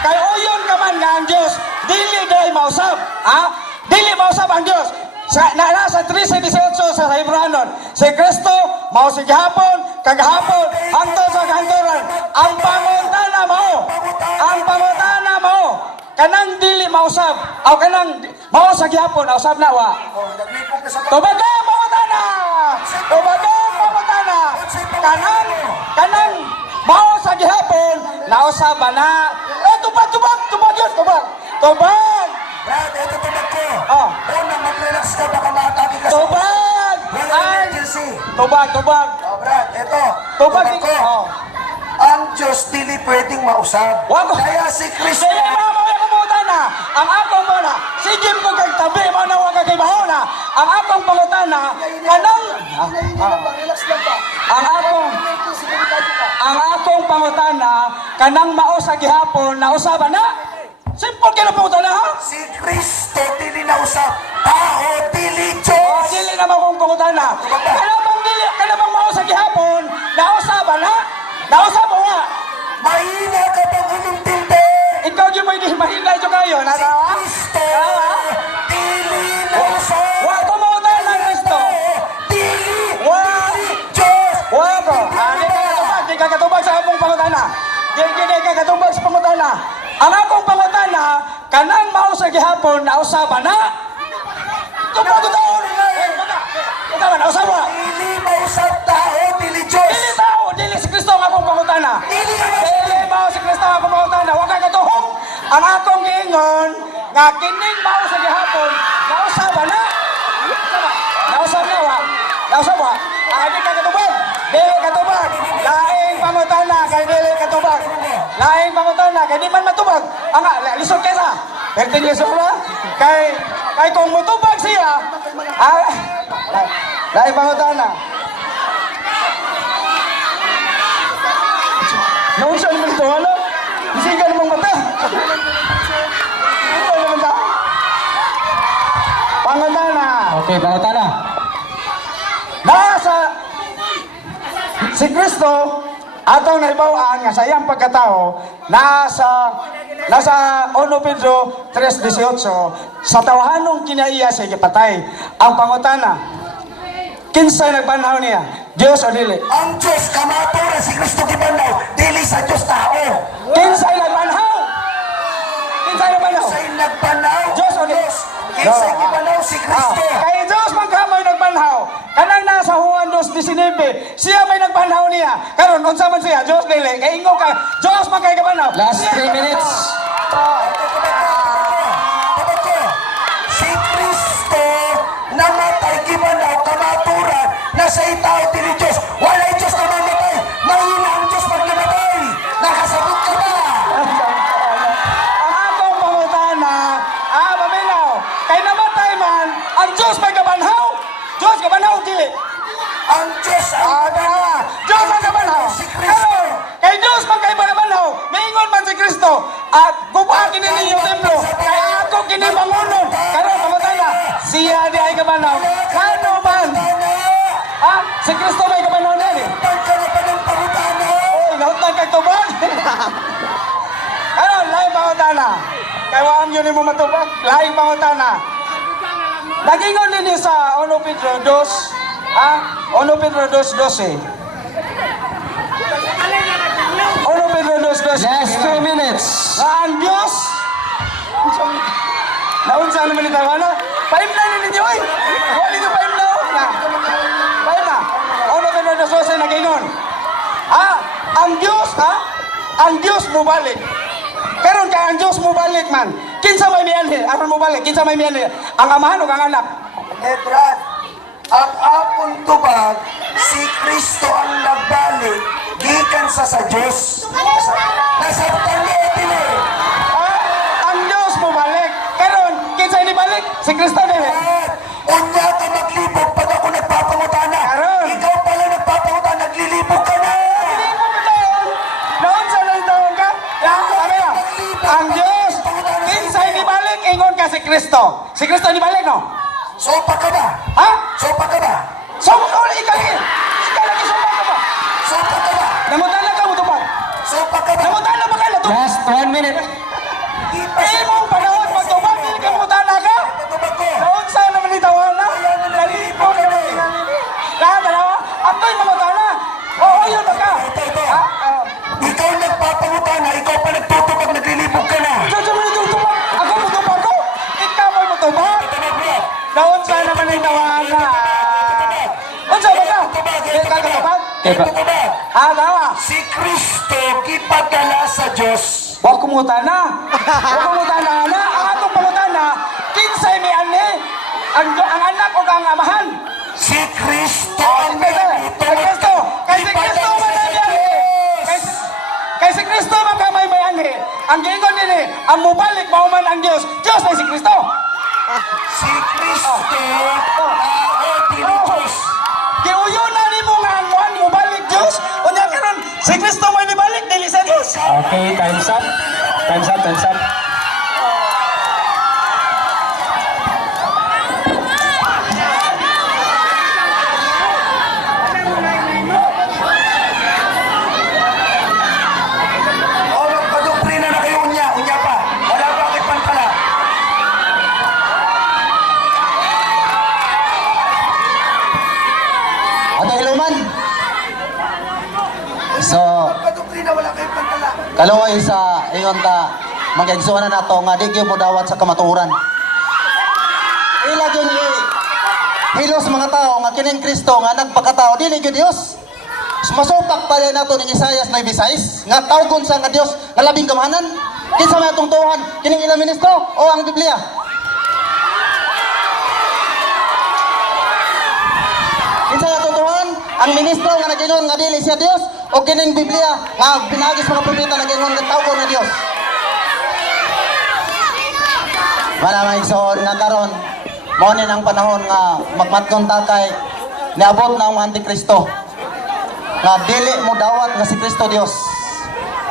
Kay o yun ka man nga ang Diyos dili doy mausap. Ha? Dili mausap ang Diyos. Nasa 13:18 sa Hebranon, si Kristo mao si gihapon, kagahapon, hangtod sa kahanturan. Ang pangutana mao, kanang dili mausap, o kanang mao sa gihapon, usab na wa. Naglipog ka sa Tubagang pangutana! Kanang mao sa gihapon, nausab ba na? Tubag! Brad, ito tubag ko. Oh. Una, mag-relax ka, baka maatake ka sa... Tubag! Wala emergency. Tubag. Oh, Brad, ito. Tubag, Tubag ko. oh. Ang Diyos dili pwedeng mausap. Wag. Kaya si Kristo. Sige, mga pangutan na. Ang akong muna, sige ko kag tabi, mo na wag kay bahona. Ang akong pangutan na, kanang... Relax lang pa. Ang akong pangutan na, kanang mao sa gihapon, na usaban na. Simple ka na pangutan na, ha? Si Kristo dili na usap. Tao dili O, Diyos. dili na akong pangutan na. Kanabang mao sa gihapon, na usaban na. Nausap mo nga. Mahina ka bang umintindi? Ikaw yung may mahina yung kayo. Si Kristo dili na usap. Wa ko pangutan na, Kristo. Dili Wa. Diyos. Wa ko. Di ka katubag sa akong pangutan na. Di ka katubag sa pangutan na. Ang akong pangutan na, kanang mao sa gihapon, na usaban na. Tupag ko taon. Usaban na, usaban. Dili mausap tao, dili Diyos. Dili tao, dili si Kristo ang akong pangutana. Dili mao si Kristo ang akong pangutana. Huwag kang katuhong. Ang akong giingon, nga kining mao sa gihapon, nausaban na. Nausab na, wa. Nausab, wa. Di ka katubag. Dili katubag. Laing pangutana, kay dili katubag. Laing pangutana, kay di man matubag. Ang lisod kesa. Pertin lisod ba? Kay kung mutubag siya, laing pangutana. Naunsa naman ito, ano? Ising ka namang mata. Ito naman ta. Pangutana. Okay, pangutana. Nasa si Kristo, atong naibawaan nga sa iyang pagkatao, nasa 1 Pedro 3:18, sa tawahanong kinaiya sa ipatay. Ang pangutana, kinsay nagbanhaw niya? Diyos o dili? Ang Diyos kamatura si Kristo gibanaw, dili sa Diyos tao. Kinsay nagbanhaw? Kinsay nagbanhaw? Kinsay nagbanaw? Diyos o Diyos? Kinsay gibanaw si Kristo? Kaya Diyos magkamay nagbanhaw. Kanang nasa Juan 2:19, siya may nagbanhaw niya. Karon unsa man siya? Diyos dili. Kay ingo ka, Diyos magkay kabanhaw. Last 3 minutes. Si Kristo namatay gibanaw kamaturan na sa itaw dili Diyos. Walay Diyos na mamatay. Mahina ang Diyos pag namatay. Nakasagot ka ba? Ang akong pangutana, paminaw, kay namatay man, ang Diyos may kabanhaw. Diyos kabanhaw dili. Ang Diyos ang Diyos ang kabanhaw. Si Kristo. Kay Diyos magkay kabanhaw. Maingon man si Kristo. At guba kini ninyo templo. Kaya ako kini mangunon. Karon pangutana, siya di ay kabanhaw. Kano man? Si Kristo may kabanhaw na ni. Pagkano pa ng pangutana? Oy, nautang kag tubag. Ano, laing pangutana. Kaya waam yun mo matubag. Laing pangutana. Nagingon ninyo sa 1 Pedro 2, 1 Pedro 2:12. 1 Pedro 2:12. Last 2 minutes. Nga ang Diyos. Naunsa naman ito, ano? Paim na ninyo, oy. Wali nyo paim na, oh. Paim na. 1 Pedro 2:12 nagingon. Ang Diyos, ang Diyos mo balik. Karon ka ang Diyos mo balik man. Kinsa may miyanhi? Aron mo balik, kinsa may miyanhi? Ang amahan o ang anak? Brad, ang apong tubag, si Kristo ang nagbalik, gikan sa Diyos. Nasabtan niya ito Ang Diyos mo balik. Karon, kinsa ni balik? Si Kristo din. Unya ka maglibog pag ako nagpapangutana. Karon. Ikaw pala nagpapangutana, naglilibog ka na. Hindi mo bitaon. Noon sa nagtawag ka? Sabi na, ang Diyos, kinsa ni balik, ingon ka si Kristo. Si Kristo ni balik, no? Sopa ka ba? Ha? Sopa ka ba? Sumpa ulit ka rin. Ikaw lagi sumpa ka ba? Sopa ka ba? Namutan na ka mo tupag. Sopa ka ba? Namutan na ba ka na tupag? Last 1 minute. Eh, mong panahon magtupag, hindi ka mutan na ka. Tubag ko. Noon sa naman itawan na. Nalipo ka na. Lahat na naman. Ako'y mamutan na. Oo, yun ba ka? Ito. Ha? Ikaw nagpapangutana, ikaw pa nagtutubag, naglilibog ka na. Diyan mo nagtutupag. Ako mutupag ko. Ikaw mo'y mutupag. Noon sa naman itawan na. Unsa ba ka? Hindi ka katupag? Tubag. Dawa. Si Kristo kipadala sa Diyos. Huwag kumutan na. Huwag kumutan na. Ang atong pangutan na, kinsay may ani. Ang anak o ang amahan. Si Kristo ang Ito, ang gingon nini, ang mubalik mauman ang Dios. Dios na si Kristo. Si Kristo, dili Diyos. Giuyunan nimo nga ang muan mubalik Dios. Unya karon si Kristo mo ibalik dili sa Dios. Okay, time's up. Time's up, time's up. O, magpadoktrina na kayo unya pa. Wala pa akit pantala. Ato hiluman. So, Magpadoktrina, wala kayo pantala. kaluoy sa ingon ta magigsuan na nato nga di gyud mo dawat sa kamaturan. Ila gyud hilos mga tao nga kining Kristo nga nagpakatao dili gyud Dios. Masupak pa rin nato ning Isaias 9:6 nga tawgon sa nga Dios nga labing kamahanan. Kinsa may atong tuhan kining ilang ministro o ang Biblia? Kinsa may atong tuhan? Ang ministro nga nagingon nga dili siya Dios o kining Biblia nga pinagis mga propeta nagingon nga tawgon nga Dios? Maraming igsoon nga karon mao ni ang panahon nga magmatgon ta kay niabot na ang Antikristo nga dili mo dawat nga si Kristo Dios.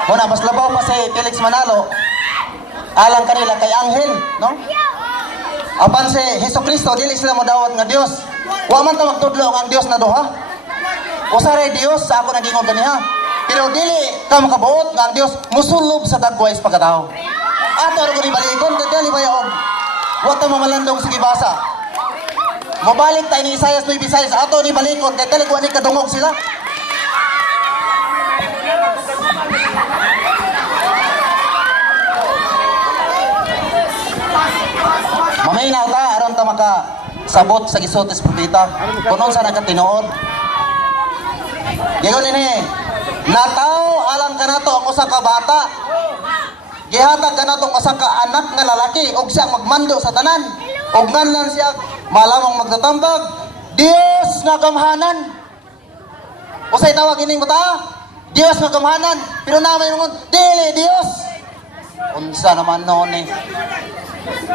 Muna mas labaw pa si Felix Manalo alang kanila kay anghel, no? Apan si Jesucristo dili sila mo dawat nga Dios. Wa man ta magtudlo ang Dios na duha. Usaray Dios sa ako nagingon kaniha. Pero dili ka makabuot nga ang Dios musulob sa dagway sa pagkatao. Ato ro ni baligon dali ba yaog. Wa ta mamalandong sige basa. Mobalik tayo ni Isaias 9:6 ato ni balikon kay dali ni kadungog sila. Maminaw ta aron ta maka sabot sa gisulti sa propeta kunon sa nagkatinuod. Gigon ini nataw alang kanato ang usa ka bata. Gihatag kanatong usa ka anak nga lalaki ug siya magmando sa tanan. Ug nganlan siya malamang magtatambag Dios nga kamhanan. Usay tawag ining bata? Dios nga kamhanan. Pero namay ngon dili Dios. Unsa naman noon eh.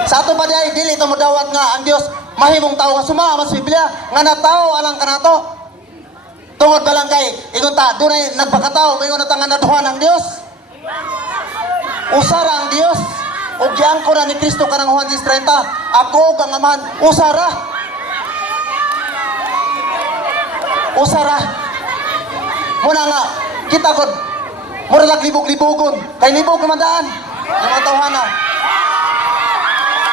Sa ato pa diay dili to modawat nga ang Dios mahimong tao nga sumama sa Biblia nga natawo alang kanato. Tungod ba lang kay ingon ta dunay nagpakatao ingon na nga naduhan ang Dios. Usara ang Dios. O giangko na ni Kristo kanang Juan 10:30. Ako ug ang Amahan usara. Usara. Muna nga kita gud mura lang libog-libogon kay libog naman daan. Yung mga tawhana.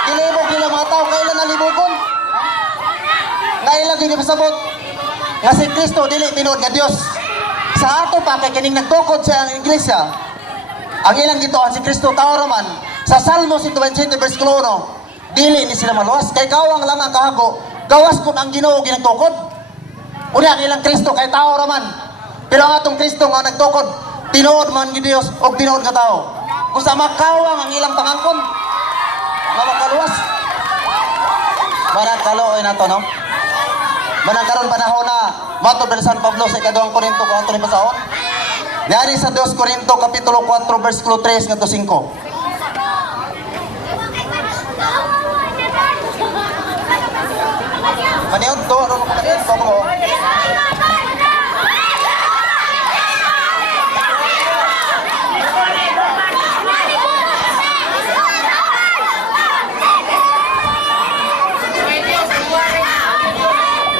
Kilibog nila mga tao, kailan nalibugon? Ngailan din pasabot nga si Kristo dili tinuod nga Dios. Sa ato pa kay kining nagtukod sa iglesia. Ang ilang gituan si Kristo tao raman sa Salmo 127 verse 1. Dili ni sila maluwas kay kawang lang ang kahago. Gawas kun ang Ginoo ginagtukod. Unya ang ilang Kristo kay tao raman. Pero ang atong Kristo nga nagtukod, tinuod man gi Dios og tinuod nga tao. Kusa makawang ang ilang pangangkon. Nga makaluwas. Manang kaluoy na to, no? Manang karon panahon na matod sa San Pablo sa ikaduhang Korinto kung ato ni pasahon. Niari sa 2 Korinto kapitulo 4 versikulo 3 ngadto 5. Maniod to, ano ko maniod to ko.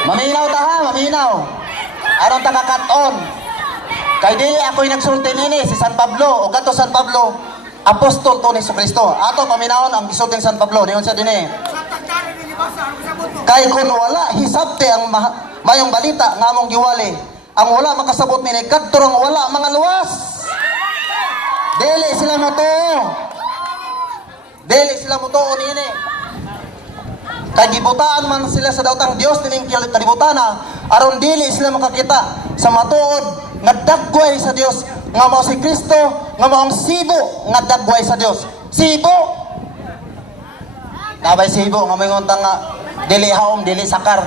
Maminaw ta ha, maminaw. Aron ta kakat-on. Kay dili ako'y nagsulti nini si San Pablo o gato San Pablo, apostol to ni Jesucristo. Ato paminawon ang gisulti ni San Pablo, diyon siya dinhi. Kay kun wala hisabte ang mayong balita nga among giwali, ang wala makasabot nini kadto ang wala mga luwas. Dili sila mo to. Dili sila mo to nini. Kagibutaan man sila sa daotang Dios nining kalibutana aron dili sila makakita sa matuod nga dagway sa Dios nga mao si Kristo nga mao ang sibo nga dagway sa Dios. Sibo. Nabay sibo nga moingon ta nga dili haom dili sakar.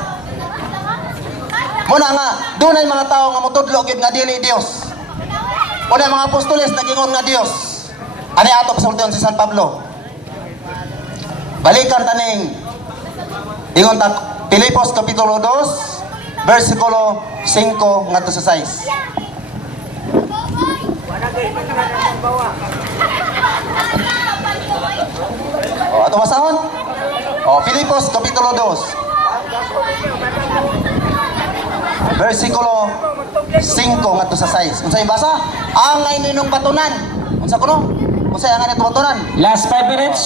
Muna nga dunay mga tao nga motudlo gyud nga dili Dios. Unay mga apostoles nagingon nga Dios. Ani ato pasultiyon si San Pablo. Balikan taning ingon ta Pilipos kapitulo 2 versikulo 5 ngadto sa 6. O ato basahon? O Pilipos kapitulo 2 versikulo 5 ngadto sa 6. Unsay basa? Angay ninyong batunan. Unsa kuno? Unsay angay nito batunan? Last 5 minutes.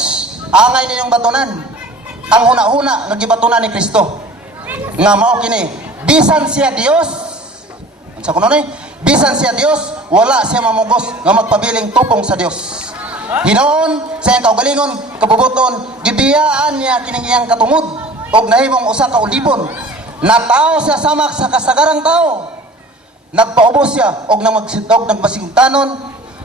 Angay ninyong batunan. Ang huna-huna nagibatunan ni Kristo. Nga mao kini, bisan siya Dios. Unsa kuno ni? Bisan siya Dios, wala siya mamugos nga magpabiling tupong sa Dios. Hinoon sa iyang kaugalingon, kabubuton, gibiyaan niya kining iyang katungod og nahimong usa ka ulibon. Natao siya samak sa kasagarang tao. Nagpaubos siya og nagmasingtanon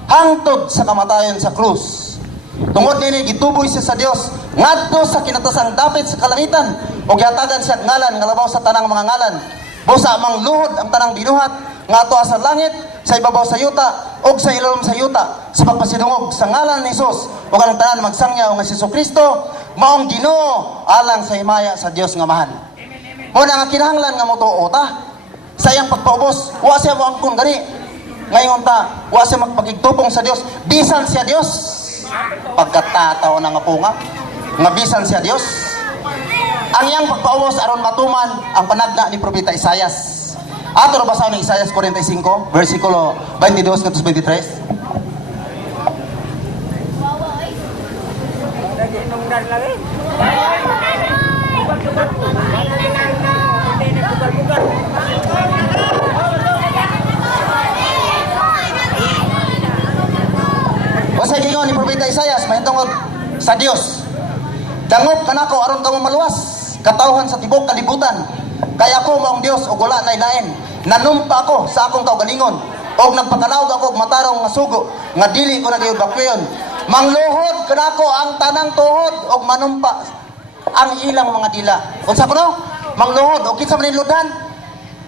hangtod sa kamatayon sa krus. Tungod nini gituboy siya sa Dios ngadto sa kinatasang dapit sa kalangitan ug giatagan siya ngalan nga labaw sa tanang mga ngalan. Busa mangluhod ang tanang binuhat ngadto sa langit, sa ibabaw sa yuta ug sa ilom sa yuta sa pagpasidungog sa ngalan ni Hesus ug ang tanan magsangyaw nga si Jesucristo maong Ginoo alang sa himaya sa Dios nga mahal. Muna nga kinahanglan nga motuo ta sa iyang pagpaubos, wa siya mo angkon gani. Ngayon ta, wa siya magpakigtupong sa Dios, bisan siya Dios. Pagkatataw na nga punga, nga bisan siya Dios. Ang iyang pagpaubos aron matuman ang panagna ni Propeta Isaias. Ato na basahin ni Isaias 45, versikulo 22 ngadto 23. Sa gingon ni Propeta Isaias mahitungod sa Dios. Dangop kanako aron kamo maluwas, katawhan sa tibok kalibutan. Kaya ako maong Dios ug wala nay lain. Nanumpa ako sa akong kaugalingon og nagpakalawd ako og matarong nga sugo nga dili ko nagayud bakyon. Mangluhod kanako ang tanang tuhod og manumpa ang ilang mga dila. Unsa kuno? Mangluhod og kinsa man niludhan?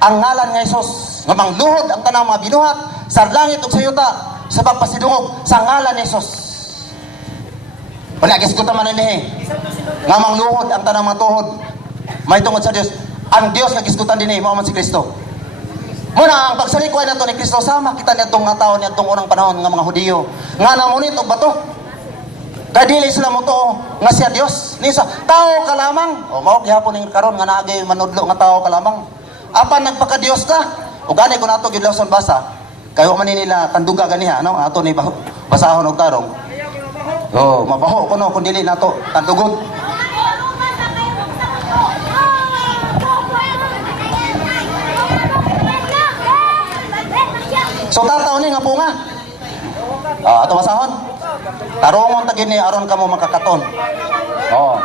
Ang ngalan nga Hesus nga mangluhod ang tanang mga binuhat sa langit ug sa yuta sa pagpasidungog sa ngalan ni Hesus. Wala gisgutan man ni nga mangluhod ang tanang mga tuhod. May tungod sa Dios. Ang Dios nga gisgutan dinhi mao man si Kristo. Muna ang pagsalikuy nato ni Kristo sama kita nitong nga taon nitong unang panahon nga mga Hudiyo nga namunit og bato. Kay dili sila motuo nga siya Dios. Nisa tao ka lamang. O mao gihapon ning karon nga naagay manudlo nga tao ka lamang. Apan nagpaka-Dios ka. O gani ko nato gidlawson basa. Kayo man nila tanduga ganiha no ato ni basahon og tarong. Oh, mabaho kuno kun dili nato tandugod. So tataw ni nga bunga. Ato basahon. Tarongon ta gini aron kamo makakaton. Oh.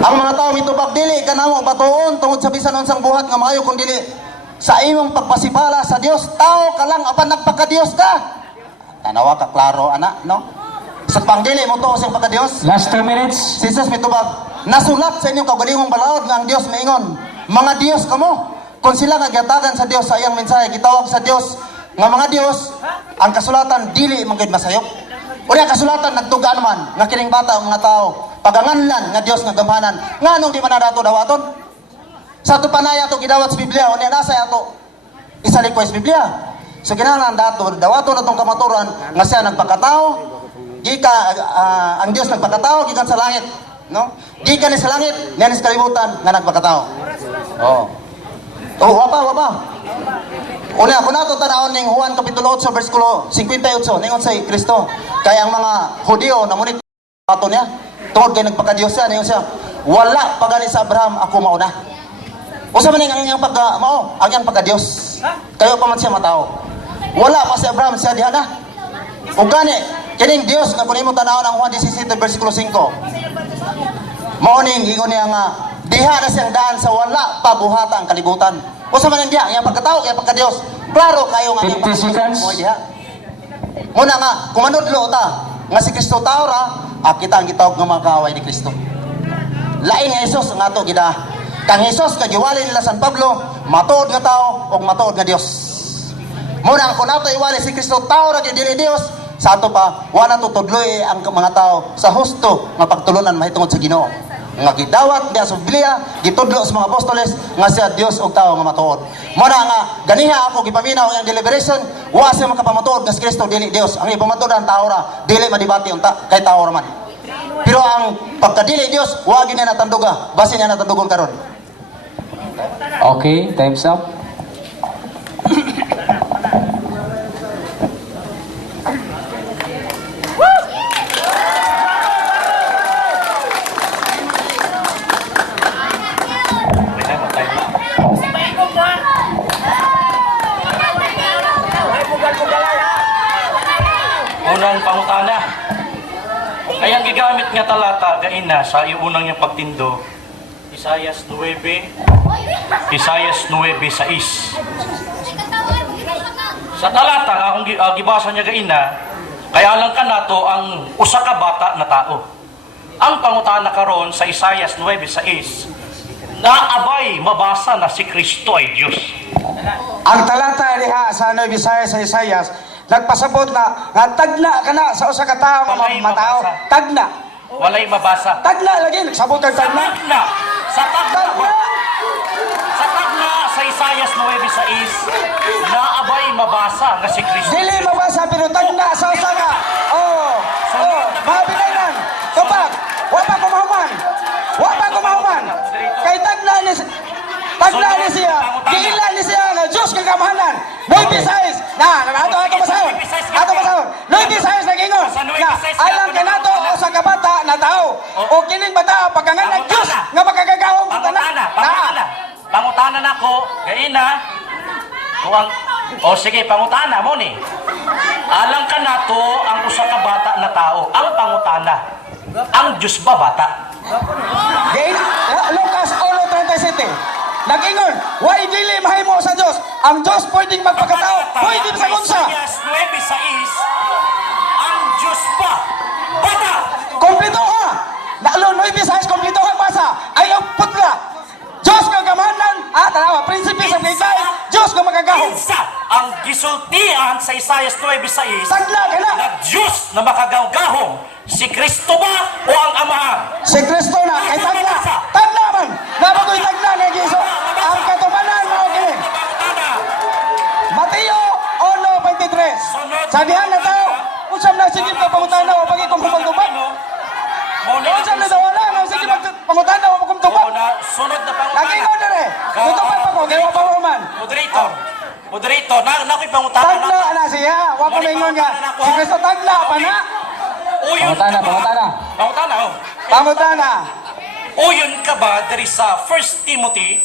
Ang mga tawo mitubag dili kanamo batuon tungod sa bisan unsang buhat nga maayo kun dili sa imong pagpasipala sa Dios. Tao ka lang apan nagpaka-Dios ka. Tanawa ka klaro ana, no? Sa pangdili mo to sa pagka-Dios. Last 2 minutes. Si Jesus mitubag, nasulat sa inyong kaugalingong balaod nga ang Dios maingon, mga Dios kamo. Kung sila nga gihatagan sa Dios sa iyang mensahe, gitawag sa Dios nga mga Dios, ang kasulatan dili man gid masayop. Unya kasulatan nagtugaan man nga kining bata ang mga tao, paganganlan nga Dios nga gamhanan. Nganong di man nato dawaton? Sa ato panaya ato gidawat sa Biblia, unya nasa ato isalikoy sa Biblia. So kinahanglan dato dawaton atong kamaturan nga siya nagpakatao. Gika ang Dios nagpakatao gikan sa langit, no? Gikan ni sa langit, niyan sa kalibutan nga nagpakatao. Oh. Oh, wapa. Una, kung nato tanawon ning Juan kapitulo 8 versikulo 58, ningon sa Kristo, kaya ang mga Hudiyo namunit ato niya, tungod kay nagpaka-Dios siya, ningon siya, wala pagani sa Abraham ako mauna. Usa man ning ang iyang pagka-mao, ang iyang pagka-Dios. Kayo pa man siya matao. Wala pa si Abraham siya diha na. Ug gani, kining Dios nga kun imo tanawon ang Juan 17 versikulo 5. Mao ning ingon niya nga diha na siyang daan sa wala pa buhata ang kalibutan. Usa man ang diha, iyang pagkatao, iyang pagka-Dios. Klaro kayo nga 50 seconds. mo diha. Muna nga, kung manudlo ta nga si Kristo tao ra, kita ang gitawag nga mga kaaway ni Kristo. Lain nga Hesus nga ato gida. Kang Hesus kagiwali nila San Pablo, matuod nga tao o matuod nga Dios. Muna kung ato iwali si Kristo tao ra gyud dili Dios, sa ato pa wala to tudloy ang mga tao sa husto nga pagtulunan mahitungod sa Ginoo. Nga gidawat diha sa Biblia, gitudlo sa mga apostoles nga siya Dios ug tao nga matuod. Mo na nga ganiha ako gipaminaw ang deliberation, wa siya makapamatuod nga si Kristo dili Dios. Ang ipamatuod ang tao ra, dili madibati unta kay tao ra man. Pero ang pagkadili Dios, wa gyud niya natanduga, basi niya natandugon karon. Okay, time's up. Unang pangutana. Ay ang gigamit nga talata gaina sa iunang niyang pagtindo. Isayas 9. Isayas 9:6. Sa talata nga akong gibasa niya gaina, kaya lang ka nato ang usa ka bata na tao. Ang pangutana karon sa Isayas 9:6, naabay mabasa na si Kristo ay Dios. Ang talata diha sa Nueva Bisaya sa Isayas, nagpasabot na nga tagna kana sa usa ka tawo nga Walay matao. mabasa. Tagna. Walay mabasa. Tagna lagi nagsabot kag Sa tagna. tagna, sa tagna, Tagna. sa tagna sa Isayas 9:6, naabay mabasa nga si Kristo. Dili mabasa pero tagna sa usa ka. Oh. Oh, mabilayan. Tubag. Wa pa kumahuman. Wa pa kumahuman. Kay tagna ni siya. Giila ni siya nga Dios kang kamahanan. Nueva Bisaya. Ato basahon. Ato basahon. Nueva Bisaya nagingon. Na alam ka nato usa ka bata na tao. O kining bata pagkanganak Dios nga makagagahom sa tanan. Pangutana na ko, gaina, o sige, pangutana mo ni. Alang ka na to ang usa ka bata na tao. Ang pangutana, ang Diyos ba bata? Gain, Lucas 1:37. Nag-ingon, why dili mahimo sa Dios? Ang Dios pwedeng magpakatao, pwede sa kunsa. Isayas 9:6, ang Diyos ba bata? Kompleto ha. Nalo 9:6 kompleto ha basa. Ayaw putla. Dios nga gamahanan, tanawa, prinsipe sa bigay. Dios nga magagahom. Kinsa ang gisultian sa Isayas 9:6 Tagla ka na. na Diyos na makagawgahom, si Kristo ba o ang Amahan? Si Kristo na kay tagla. Tagla man. Nabagoy tagla ni Giso. Ang katumanan mo kini. Mateo 1:23. Sa dihan na tao, usam na sige ka pangutana o pagi kong kumagtubag. Usam na daw wala na sige pangutana o kumtubag. Sunod na Lagi pangutana. ko dire. Tutubag pa ko kay wa pa man. Moderator, na ako'y pangutana Tagla na siya. Wa ko maingon nga. Si Kristo tagla pa na. Uyon Pangutana, ka ba? pangutana. Pangutana, oh. Pangutana. Uyon ka ba dari sa 1 Timothy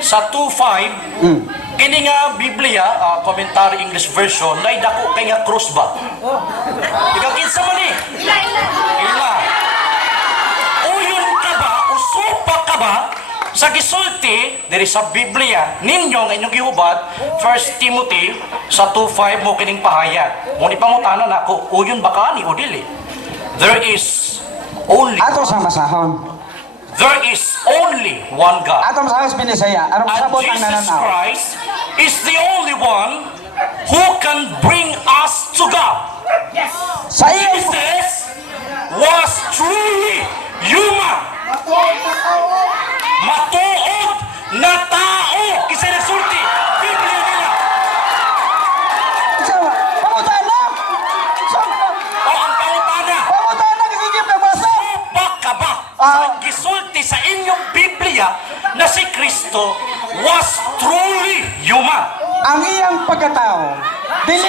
sa 2:5, kini nga Biblia, commentary English version, na idako kay nga cross ba? Ikaw kinsa man ni? Ila. Uyon ka ba, usupa ka ba, sa gisulti, diri sa Biblia, ninyo nga inyong gihubad, 1 Timothy sa 2:5 mo kining pahayag. Ngunit pangutana na ako, uyon ba ka ni o dili? There is only Ato sa masahon. There is only one God. Ato masahon sa Binisaya. Arong And sabot ang Jesus nananaw. Christ is the only one who can bring us to God. Sa iyong Jesus was truly human. Matuod na tao. Isa nagsulti. Biblia nila. pangutana. O ang pangutana. Pangutana kasi hindi nagbasa. Baka ba sa gisulti sa inyong Biblia na si Kristo was truly human? Ang iyang pagkatao. Dili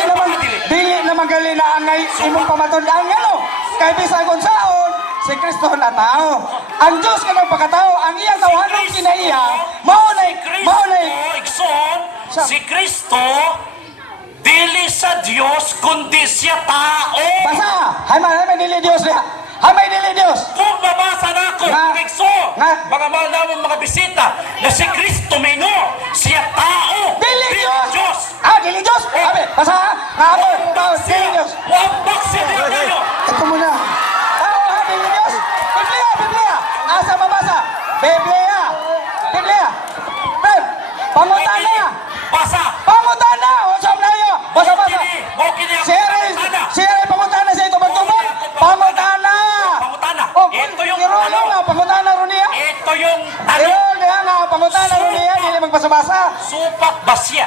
naman gali na angay imong pamatundaan ngano. Kay bisan kung saon si Kristo na tao. Ang Dios nga pagkatao, ang iyang tawhanon kinaiya, mao nay Ikson, si Kristo dili sa Dios kundi siya tao. basa. Hay dili Dios niya. Hay dili Dios. Kung mabasa na ako, Nga. Ikson, Nga. mga mahal namin mga bisita, na si Kristo mingo, siya tao. Dili Dios. Diyos. Dili Dios. Abi, basa ha. Tao, dili Dios. Wambak siya kayo. Ito muna. Tao ha, dili Dios. Biblia. Asa mabasa? Biblia. Fred, pangutana. Basa. Pangutana. Usap na iyo. Basa. Mo kini ang Share pangutana. kayo magbasa-basa. Supak basya.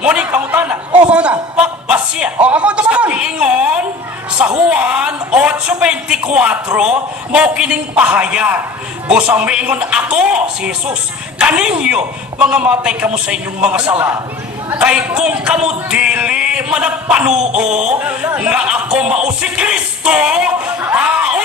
Ngunit pangutana. Oh, panguta. Supak basya. Oh, ako tumanon. Sa kiingon, sa Juan 8:24, mo kining pahayag. Busang miingon ako, si Jesus. Kaninyo, mga matay kamo sa inyong mga sala. Kay kung kamo dili managpanuo, nga ako mao si Kristo, tao!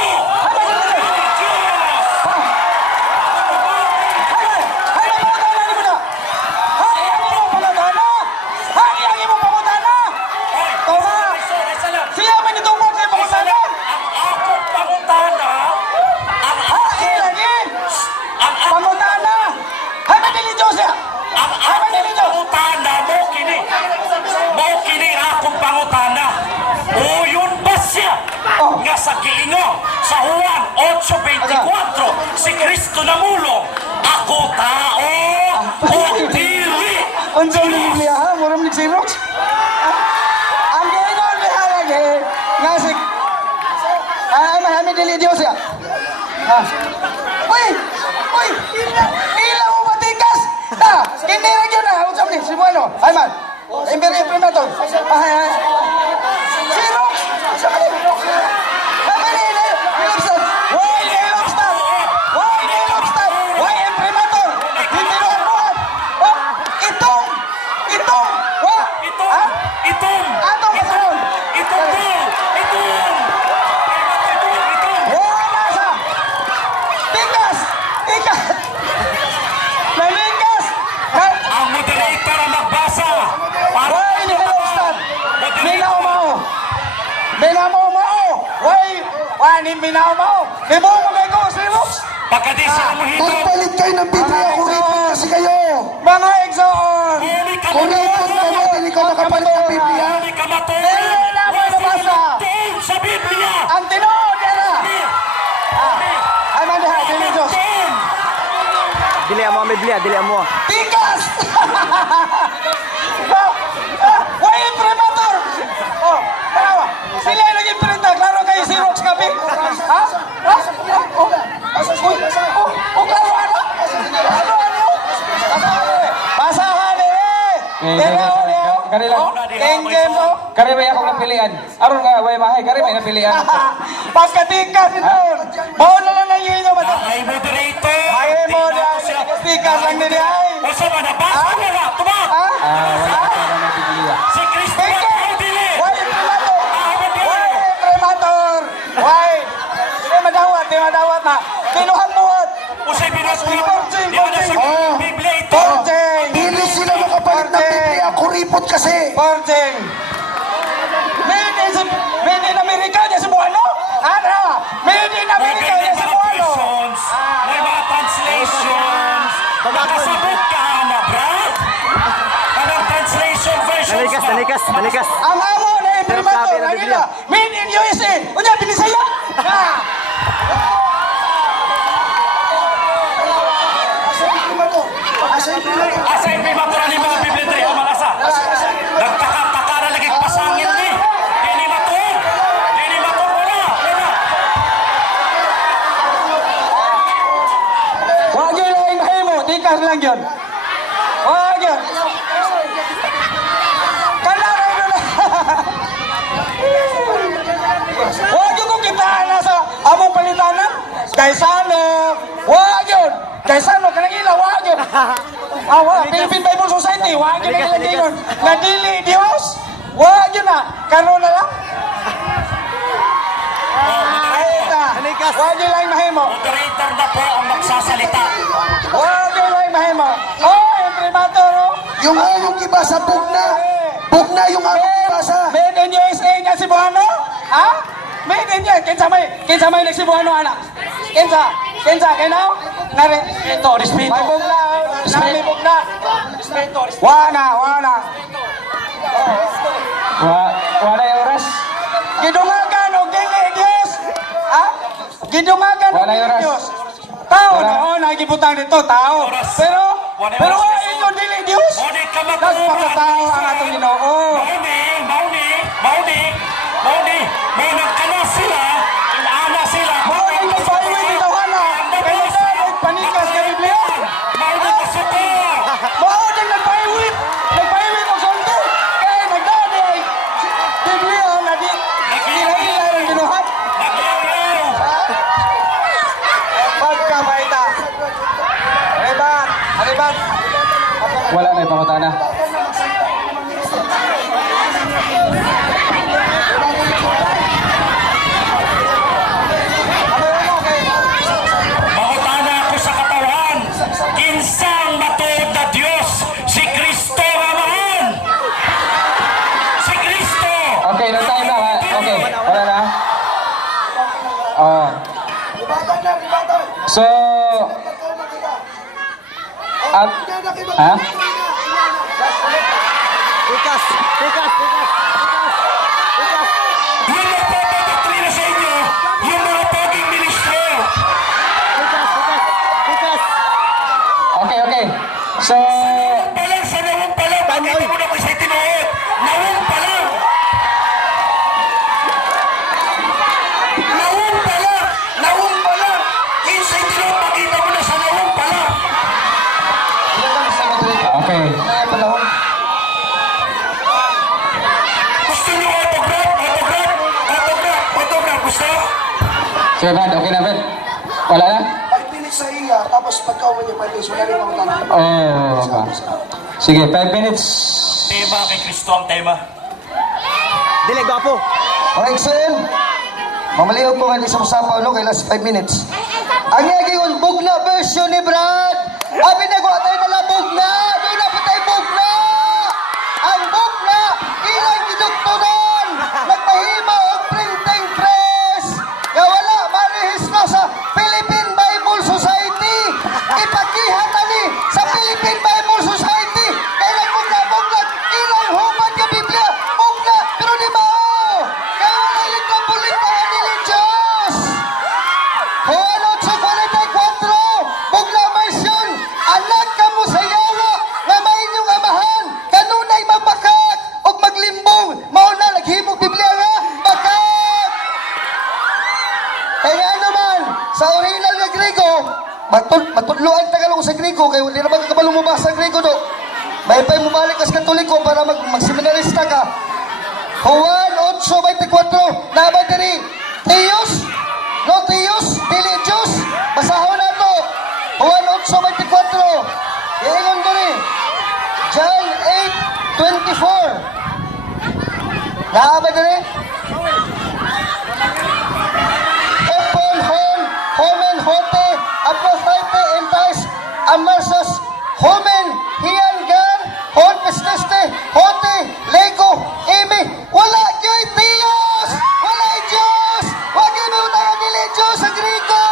Nga sa giingon sa Juan 8:24, si Kristo namulong, ako tao o dili. Unsa ni Biblia ha? Mura ni Xerox? Ang gingon ni halagi nga si Mahami dili Dios ya. Uy! Uy! Ila mo matikas! Ha! Kini ra gyud na unsa ni si Bueno? Ay man. Embere primato. Xerox! Minaw mo! Ibo mo kayo ko, Xerox! Pagkadi sa muhito, Magpalit kayo ng Biblia, kuripot kasi kayo. Mga exon! Kuripot ka mo, hindi ka makapalit ng Biblia. hindi ka matuloy. Dili na mo nabasa! Tuon sa Biblia. Ang tinuod na! Ay man diha, dili Diyos! Dili mo ang Biblia, dili mo. Tikas! Way imprimatur! Oh, tarawa! Sila yung naging printa, klaro kayo Xerox kapi? Ha? Ha? Oh, uy, klaro ano? Klaro ano? Basahan eh! Teka, Kanila. King James, oh! Kari may akong napilian. Aron nga, way mahay, kari may napilian. Pagkatikas ito! Bawal na lang yung inyo, mata! Ay, moderator. Ay mo na, tikas lang din ay! O sa mga nabasa mo na, tumak. Ha? Wala ka pala ng Biblia. Si Kristo Tingke! ang dili. Why imprimatur? Why imprimatur? Why? Di madawat na. Kinuhan mo at O sa binasbilo. Porjing, Di ba na sa Oh. Biblia ito? Porjing! Hindi sila makapalit ng Biblia, kuripot kasi. Porjing! Made in America niya si Buano? Ano? Made in America niya si Buano? May mga translations. Nakasabot ka na, brad. Anong translation versions Nalikas, ba? nalikas, nalikas. Ang amo na imprimatur, Sabi ng ang Biblia. ila, made in USA. Unya, binisaya? Ha? Asa yung primatura ni mga Biblia tayo, malasa. Nagtaka-taka na lagi pasangin ni. Dini matuon. Dini matuon. Wala. Wag yun lang himo, tikas lang yun. Wag yun. Kanaray yun na. Wag yun kung kitaan na sa among palitanan. Kaysano. Wag yun. Kaysano, kanang ilaw, wag yun. Philippine Bible Society, wag yun na ilagay yun. Nadili Diyos. Wag yun na. Karoon na lang. Nalikas. Wag yun lang mahimo. Moderator na po ang magsasalita. Wag yun lang mahimo. Oh, imprimatur, oh. Yung among ibasa, bugna. Bugna yung among ibasa. Made in USA nga si Buhano? Ha? Made in USA. Kinsa may nagsibuhano, anak? Kinsa, kinaw? Nari, ito, respeto. May bugna, nami bugna. Respeto. Wana. Wala yung oras. Gidungagan o dili Diyos. Ha? Gidungagan o Wala dili oras. Diyos. Tao, Wala. noon, nakikibutang dito, tao. Oras. Pero, Wala pero oras. wala inyo dili Diyos. Mauni ka matuon. Nagpakatao ang atong Ginoo. Mauni. May nagkana sila. Inana sila. Mauni ka pa iwi dito, hala. Kaya na, panikas ka Biblia. Mauni ka suko. Mo Wala na ipangutana. Mahutana ako sa katawan. Kinsang matuod na Diyos, si Kristo Amahan. Si Kristo. Okay, no time na. Ha? Okay, wala na. Oh. So, at, ha? Yung nagpapadoktrina sa inyo, yung mga poging ministro. Okay, okay. So, Palang sa nawang palang, bakit mo na ko siya tinuod? Nawang palang. Nawang palang. Nawang palang. Kinsay tinuod, makita mo na sa nawang palang. okay. Gusto niyo autograph? Autograph? Autograph? Autograph? Gusto? Sige, Brad, okay na, Brad? Wala na? Pagpilit sa iya, tapos pagkauman niya, pagpilit, wala rin pangutana. Oh, ba. Sige, 5 minutes. Tema kay Kristo ang tema. Dili, gwapo. Alright, so yun. Mamaliw ko nga di sa usapaw, no? Kay last 5 minutes. Ang yaging bugna version ni Brad. Abi na ko tayo na bugna. Doon na po tayo bugna. Ang bugna, ilang giduktunan. Nagpahima og printing press. Nga wala, marihis ko sa Philippine Bible Society. Ipakihat ani sa Philippine Bible Society. Kailan bugna, ilang human ka Biblia. Bugna, pero di ba? Kaya wala lingkapulitan ni Diyos. Juan 8:44, bugla version, anak ka mo sa yawa, nga may inyong amahan, kanunay mabakat, o maglimbong, mauna naghimog Biblia nga, bakat. Kaya naman, sa original nga Griego, matudloan Tagalog sa Griego, kaya hindi naman kakabalo mo ba sa Griego do. May pa'y mubalik kas Katoliko para magseminarista ka. Juan 8:24, naba diri, Theos, no Theos, dili Diyos. Basahon na to. Juan 8:24. Iingon diri. John 8:24. Naba diri. Epon hon, homen hote, apothite entais, amasas, homen, hiyan gan, hon pesteste, hote, lego, imi, wala kyo'y Diyos! Wala Diyos! Wag kayo may utangan nila Diyos sa Griego!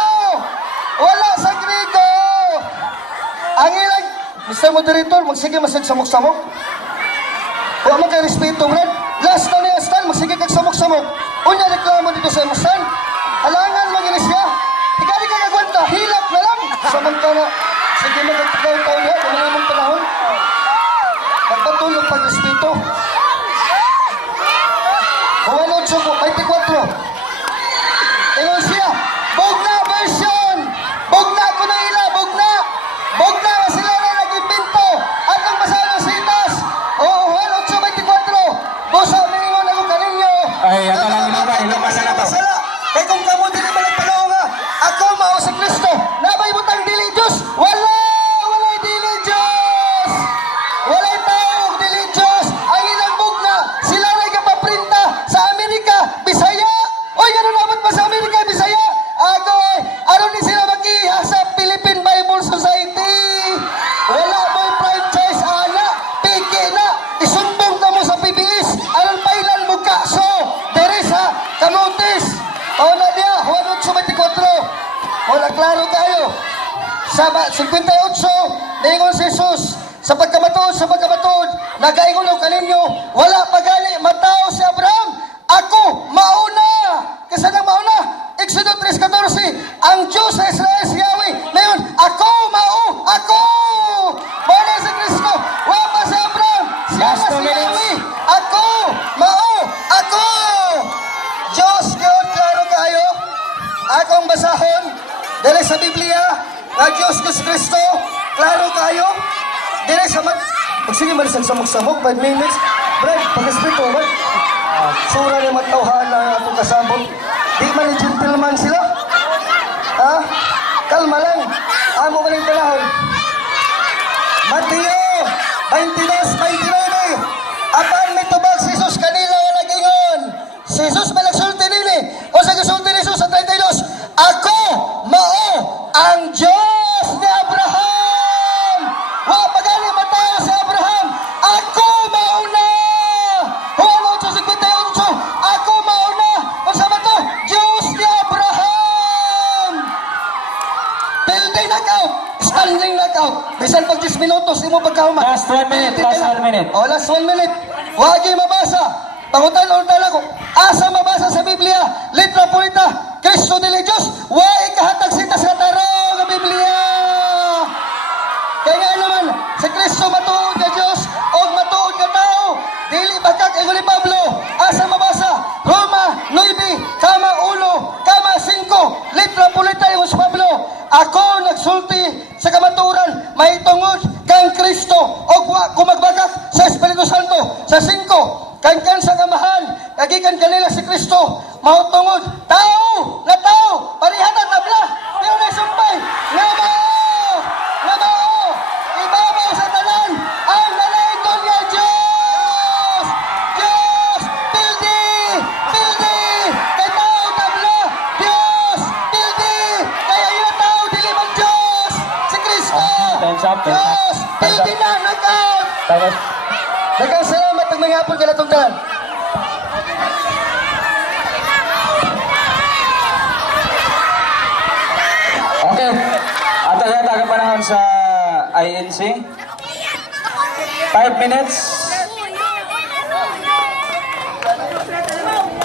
Wala sa Griego! Ang ilang, Mr. Moderator, magsige masag samok-samok. Huwag mo kayo respeto, Brad. Last na niya, Stan, magsige kag samok-samok. Unya, reklamo dito sa imo, Stan. Halangan maginis niya. Ikaw di ka kagwanta, hilap na lang. Samantala, sige magkakaw-taw niya, kung mga mong panahon. Magpatulog pag-respeto. Juan 8:24. Ingon siya, bugna version. Bugna ko na ila, bugna. Bugna nga sila na nag-impinto. At ang basahan ng sitas. Juan 8:24. Busa, mingon ako kaninyo. Ay, ato lang ilupa na to. Kaya kung kamo dili malagpanaw nga, ako mao si Kristo. Nabay butang dili Diyos. Walay dili Diyos. Walay tao, dili Diyos. Ang ilang bugna, sila rin kapaprinta sa Amerika, Bisaya. Oy, ano naman ba sa Amerika, Bisaya? Agoy, ano ni sila makiha sa Philippine Bible Society? Wala mo'y franchise, ana. Piki na. Isumbong ka mo sa PBS. Anong pailan mo kaso? Dere sa Kamutis. O na niya, Juan 8:24. Wala, klaro tayo. Sa 58, naingon si Jesus, sa pagkamatuod, nagaingon ang kaninyo, wala pagali, matao si Abraham, ako, mauna. Kasi nang mauna, Exodus 3:14, ang Diyos sa Israel si Yahweh, ngayon, ako, ako. Wala si Kristo, wala pa si Abraham, siya na si Yahweh, ako, ako. Diyos, yun, klaro kayo. Akong basahon, dali sa Biblia, nga Diyos ko si Kristo, klaro kayo. Dili sa sige, malisang samok-samok, 5 minutes. Brad, pag-espito, Brad. Sura ni matawhan na atong kasabot. Di man ni gentleman sila. Ha? Kalma lang. Amo ba ng panahon? Mateo si Jesus may nagsulti nini. O sa gisulti ni Jesus sa 32, ako mao ang Diyos ni Abraham. Wa pagali matayo si Abraham. Ako mauna. Juan 8:58. Ako mauna. Unsa man to? Diyos ni Abraham. Building knockout. Standing knockout. Bisan pag 10 minutos imo pagkahuman. Last 1 minute, last 1 minute. Oh, last 1 minute. Wagi mabasa. Pangutan ulit ko. Asa mabasa sa Biblia? Litra pulita. Kristo dili Diyos. Wa ikahatag sita sa tarong nga Biblia. Kaya nga naman, si Kristo matuod ka Diyos o matuod ka tao. Dili bakak ego ni Pablo. Asa mabasa? Roma 9, kama 1, kama 5. Litra pulita yung si Pablo. Ako nagsulti sa kamaturan, may tungod kang Kristo o kumagbagak sa Espiritu Santo. Sa 5, kan sa kamahan, kagikan kanila si Kristo, mautungod, tao, na tao, parihan at tabla, yung nasumpay, nga mao, ibabaw sa tanan, ang nalaingon niya, Diyos, pildi, kay tao tabla, Diyos, pildi, kaya yung tao, dili man Diyos, si Kristo, Time's up, time's up. Diyos, pildi na, knockout, Tapos, dagang salamat ang mga hapon kalatong tanan. okay. Ato yata ang panahon sa INC. 5 minutes.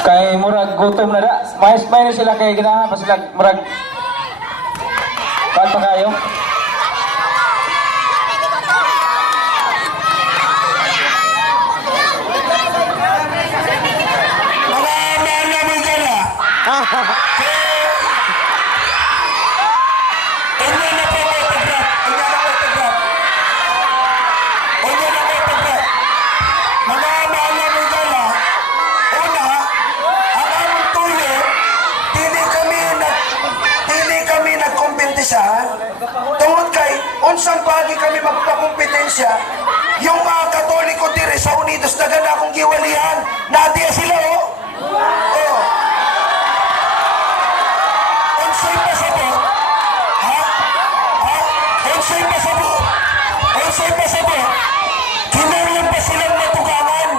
Kay murag gutom na da. May sila kay ginahan pa sila murag pa kayo. Tungod kay unsang pagi kami magpakompetensya yung mga Katoliko dire sa Unidos na gana akong giwalihan nadiya sila unsay pasabot unsay pasabot kinahanglan pa silang matugangan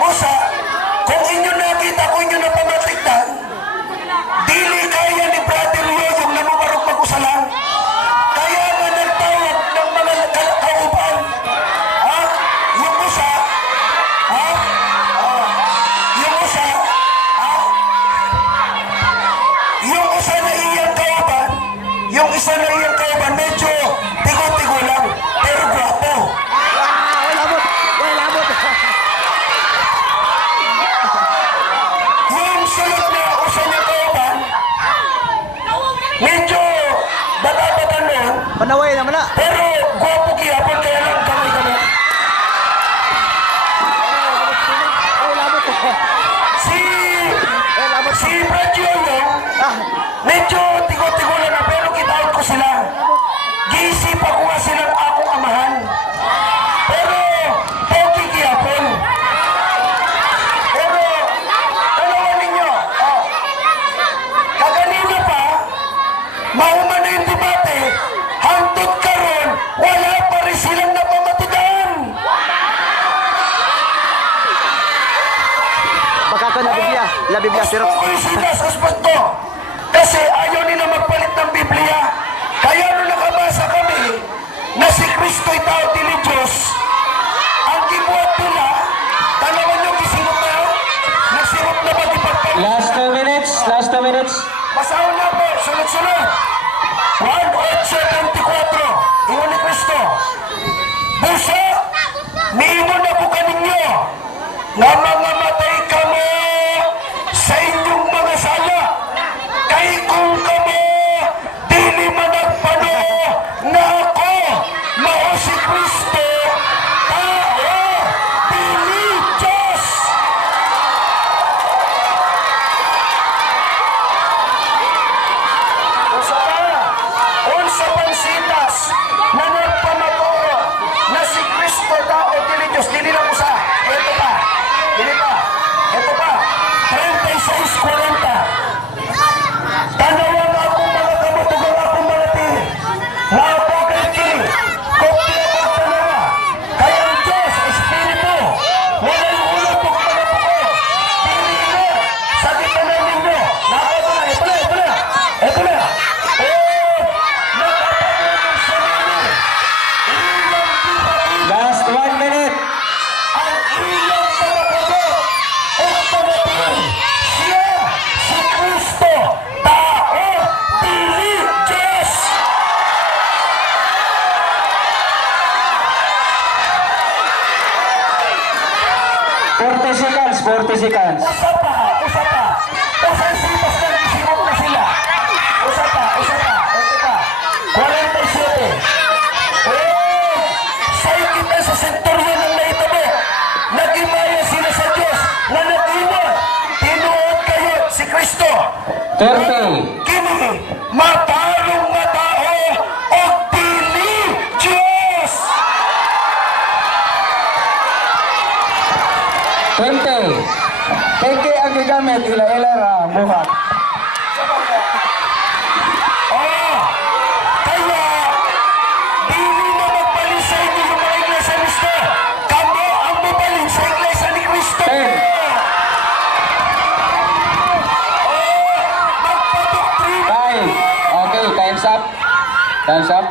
usa kung inyo nakita kung inyo napamatiktan dili kaya ni Brother Yoyong na mamarog mag-usalang. Kaya nga nagtawag ng mga kauban. Yung usa, yung usa na iyang kauban, yung isa na iyang kauban, medyo tigo-tigo lang, pero gwapo. Yung sulot na usa niya kauban, medyo bata-bata noon, Panaway naman na. pero gwapo gihapon kaya lang kamay-kamay. Si Brad Yoyong, medyo tigo-tigo lang na pero kitaon ko sila. Giisipa ko nga silang akong amahan. Pero, pogi gihapon. Pero, tanawan ninyo, kaganina pa, mauma na yung debate, hangtod karon, wala pa rin silang napamatugan. Baka la Biblia, pero Sinas aspekto. Kasi ayaw nila magpalit ng Biblia. Kaya nung nakabasa kami na si Kristo'y tao dili Diyos, ang gibuhat nila, tanawan nyo kisirot na yun? Nasirot na ba di pagpapalita? Last 2 minutes, last 2 minutes. Basahon na po, sunod-sunod. 1:8:24, ingon ni Kristo. Busa, niingon na po kaninyo, na mga matay kamo sa inyong mga sala. Kay kung kamo, dili managpano, na ako, mao si Kristo, tao, dili Diyos. Unsa pansitas na nagpamaturo na si Kristo tao dili Diyos dili lang usa. Ito pa. Dili pa. 40 seconds, 40 seconds. Usa pa. Usay sitas lang isimot na sila. Usa pa. Ito pa. 47. Say kita sa senturyo ng naitabo. Nag-imaya sila sa Diyos na nag-iwan. Tinuod kayo si Kristo. 30. Kini, matarong nga tao o dili Diyos. 20. Keke ang gigamit ila-ila ra buhat. Kaya, dili na magpalisay niyo yung mga iglesia ni Kristo. Kamo ang mabalin sa iglesia ni Kristo. 10. Magpadoktrina. 5. Okay, time's up. Time's up.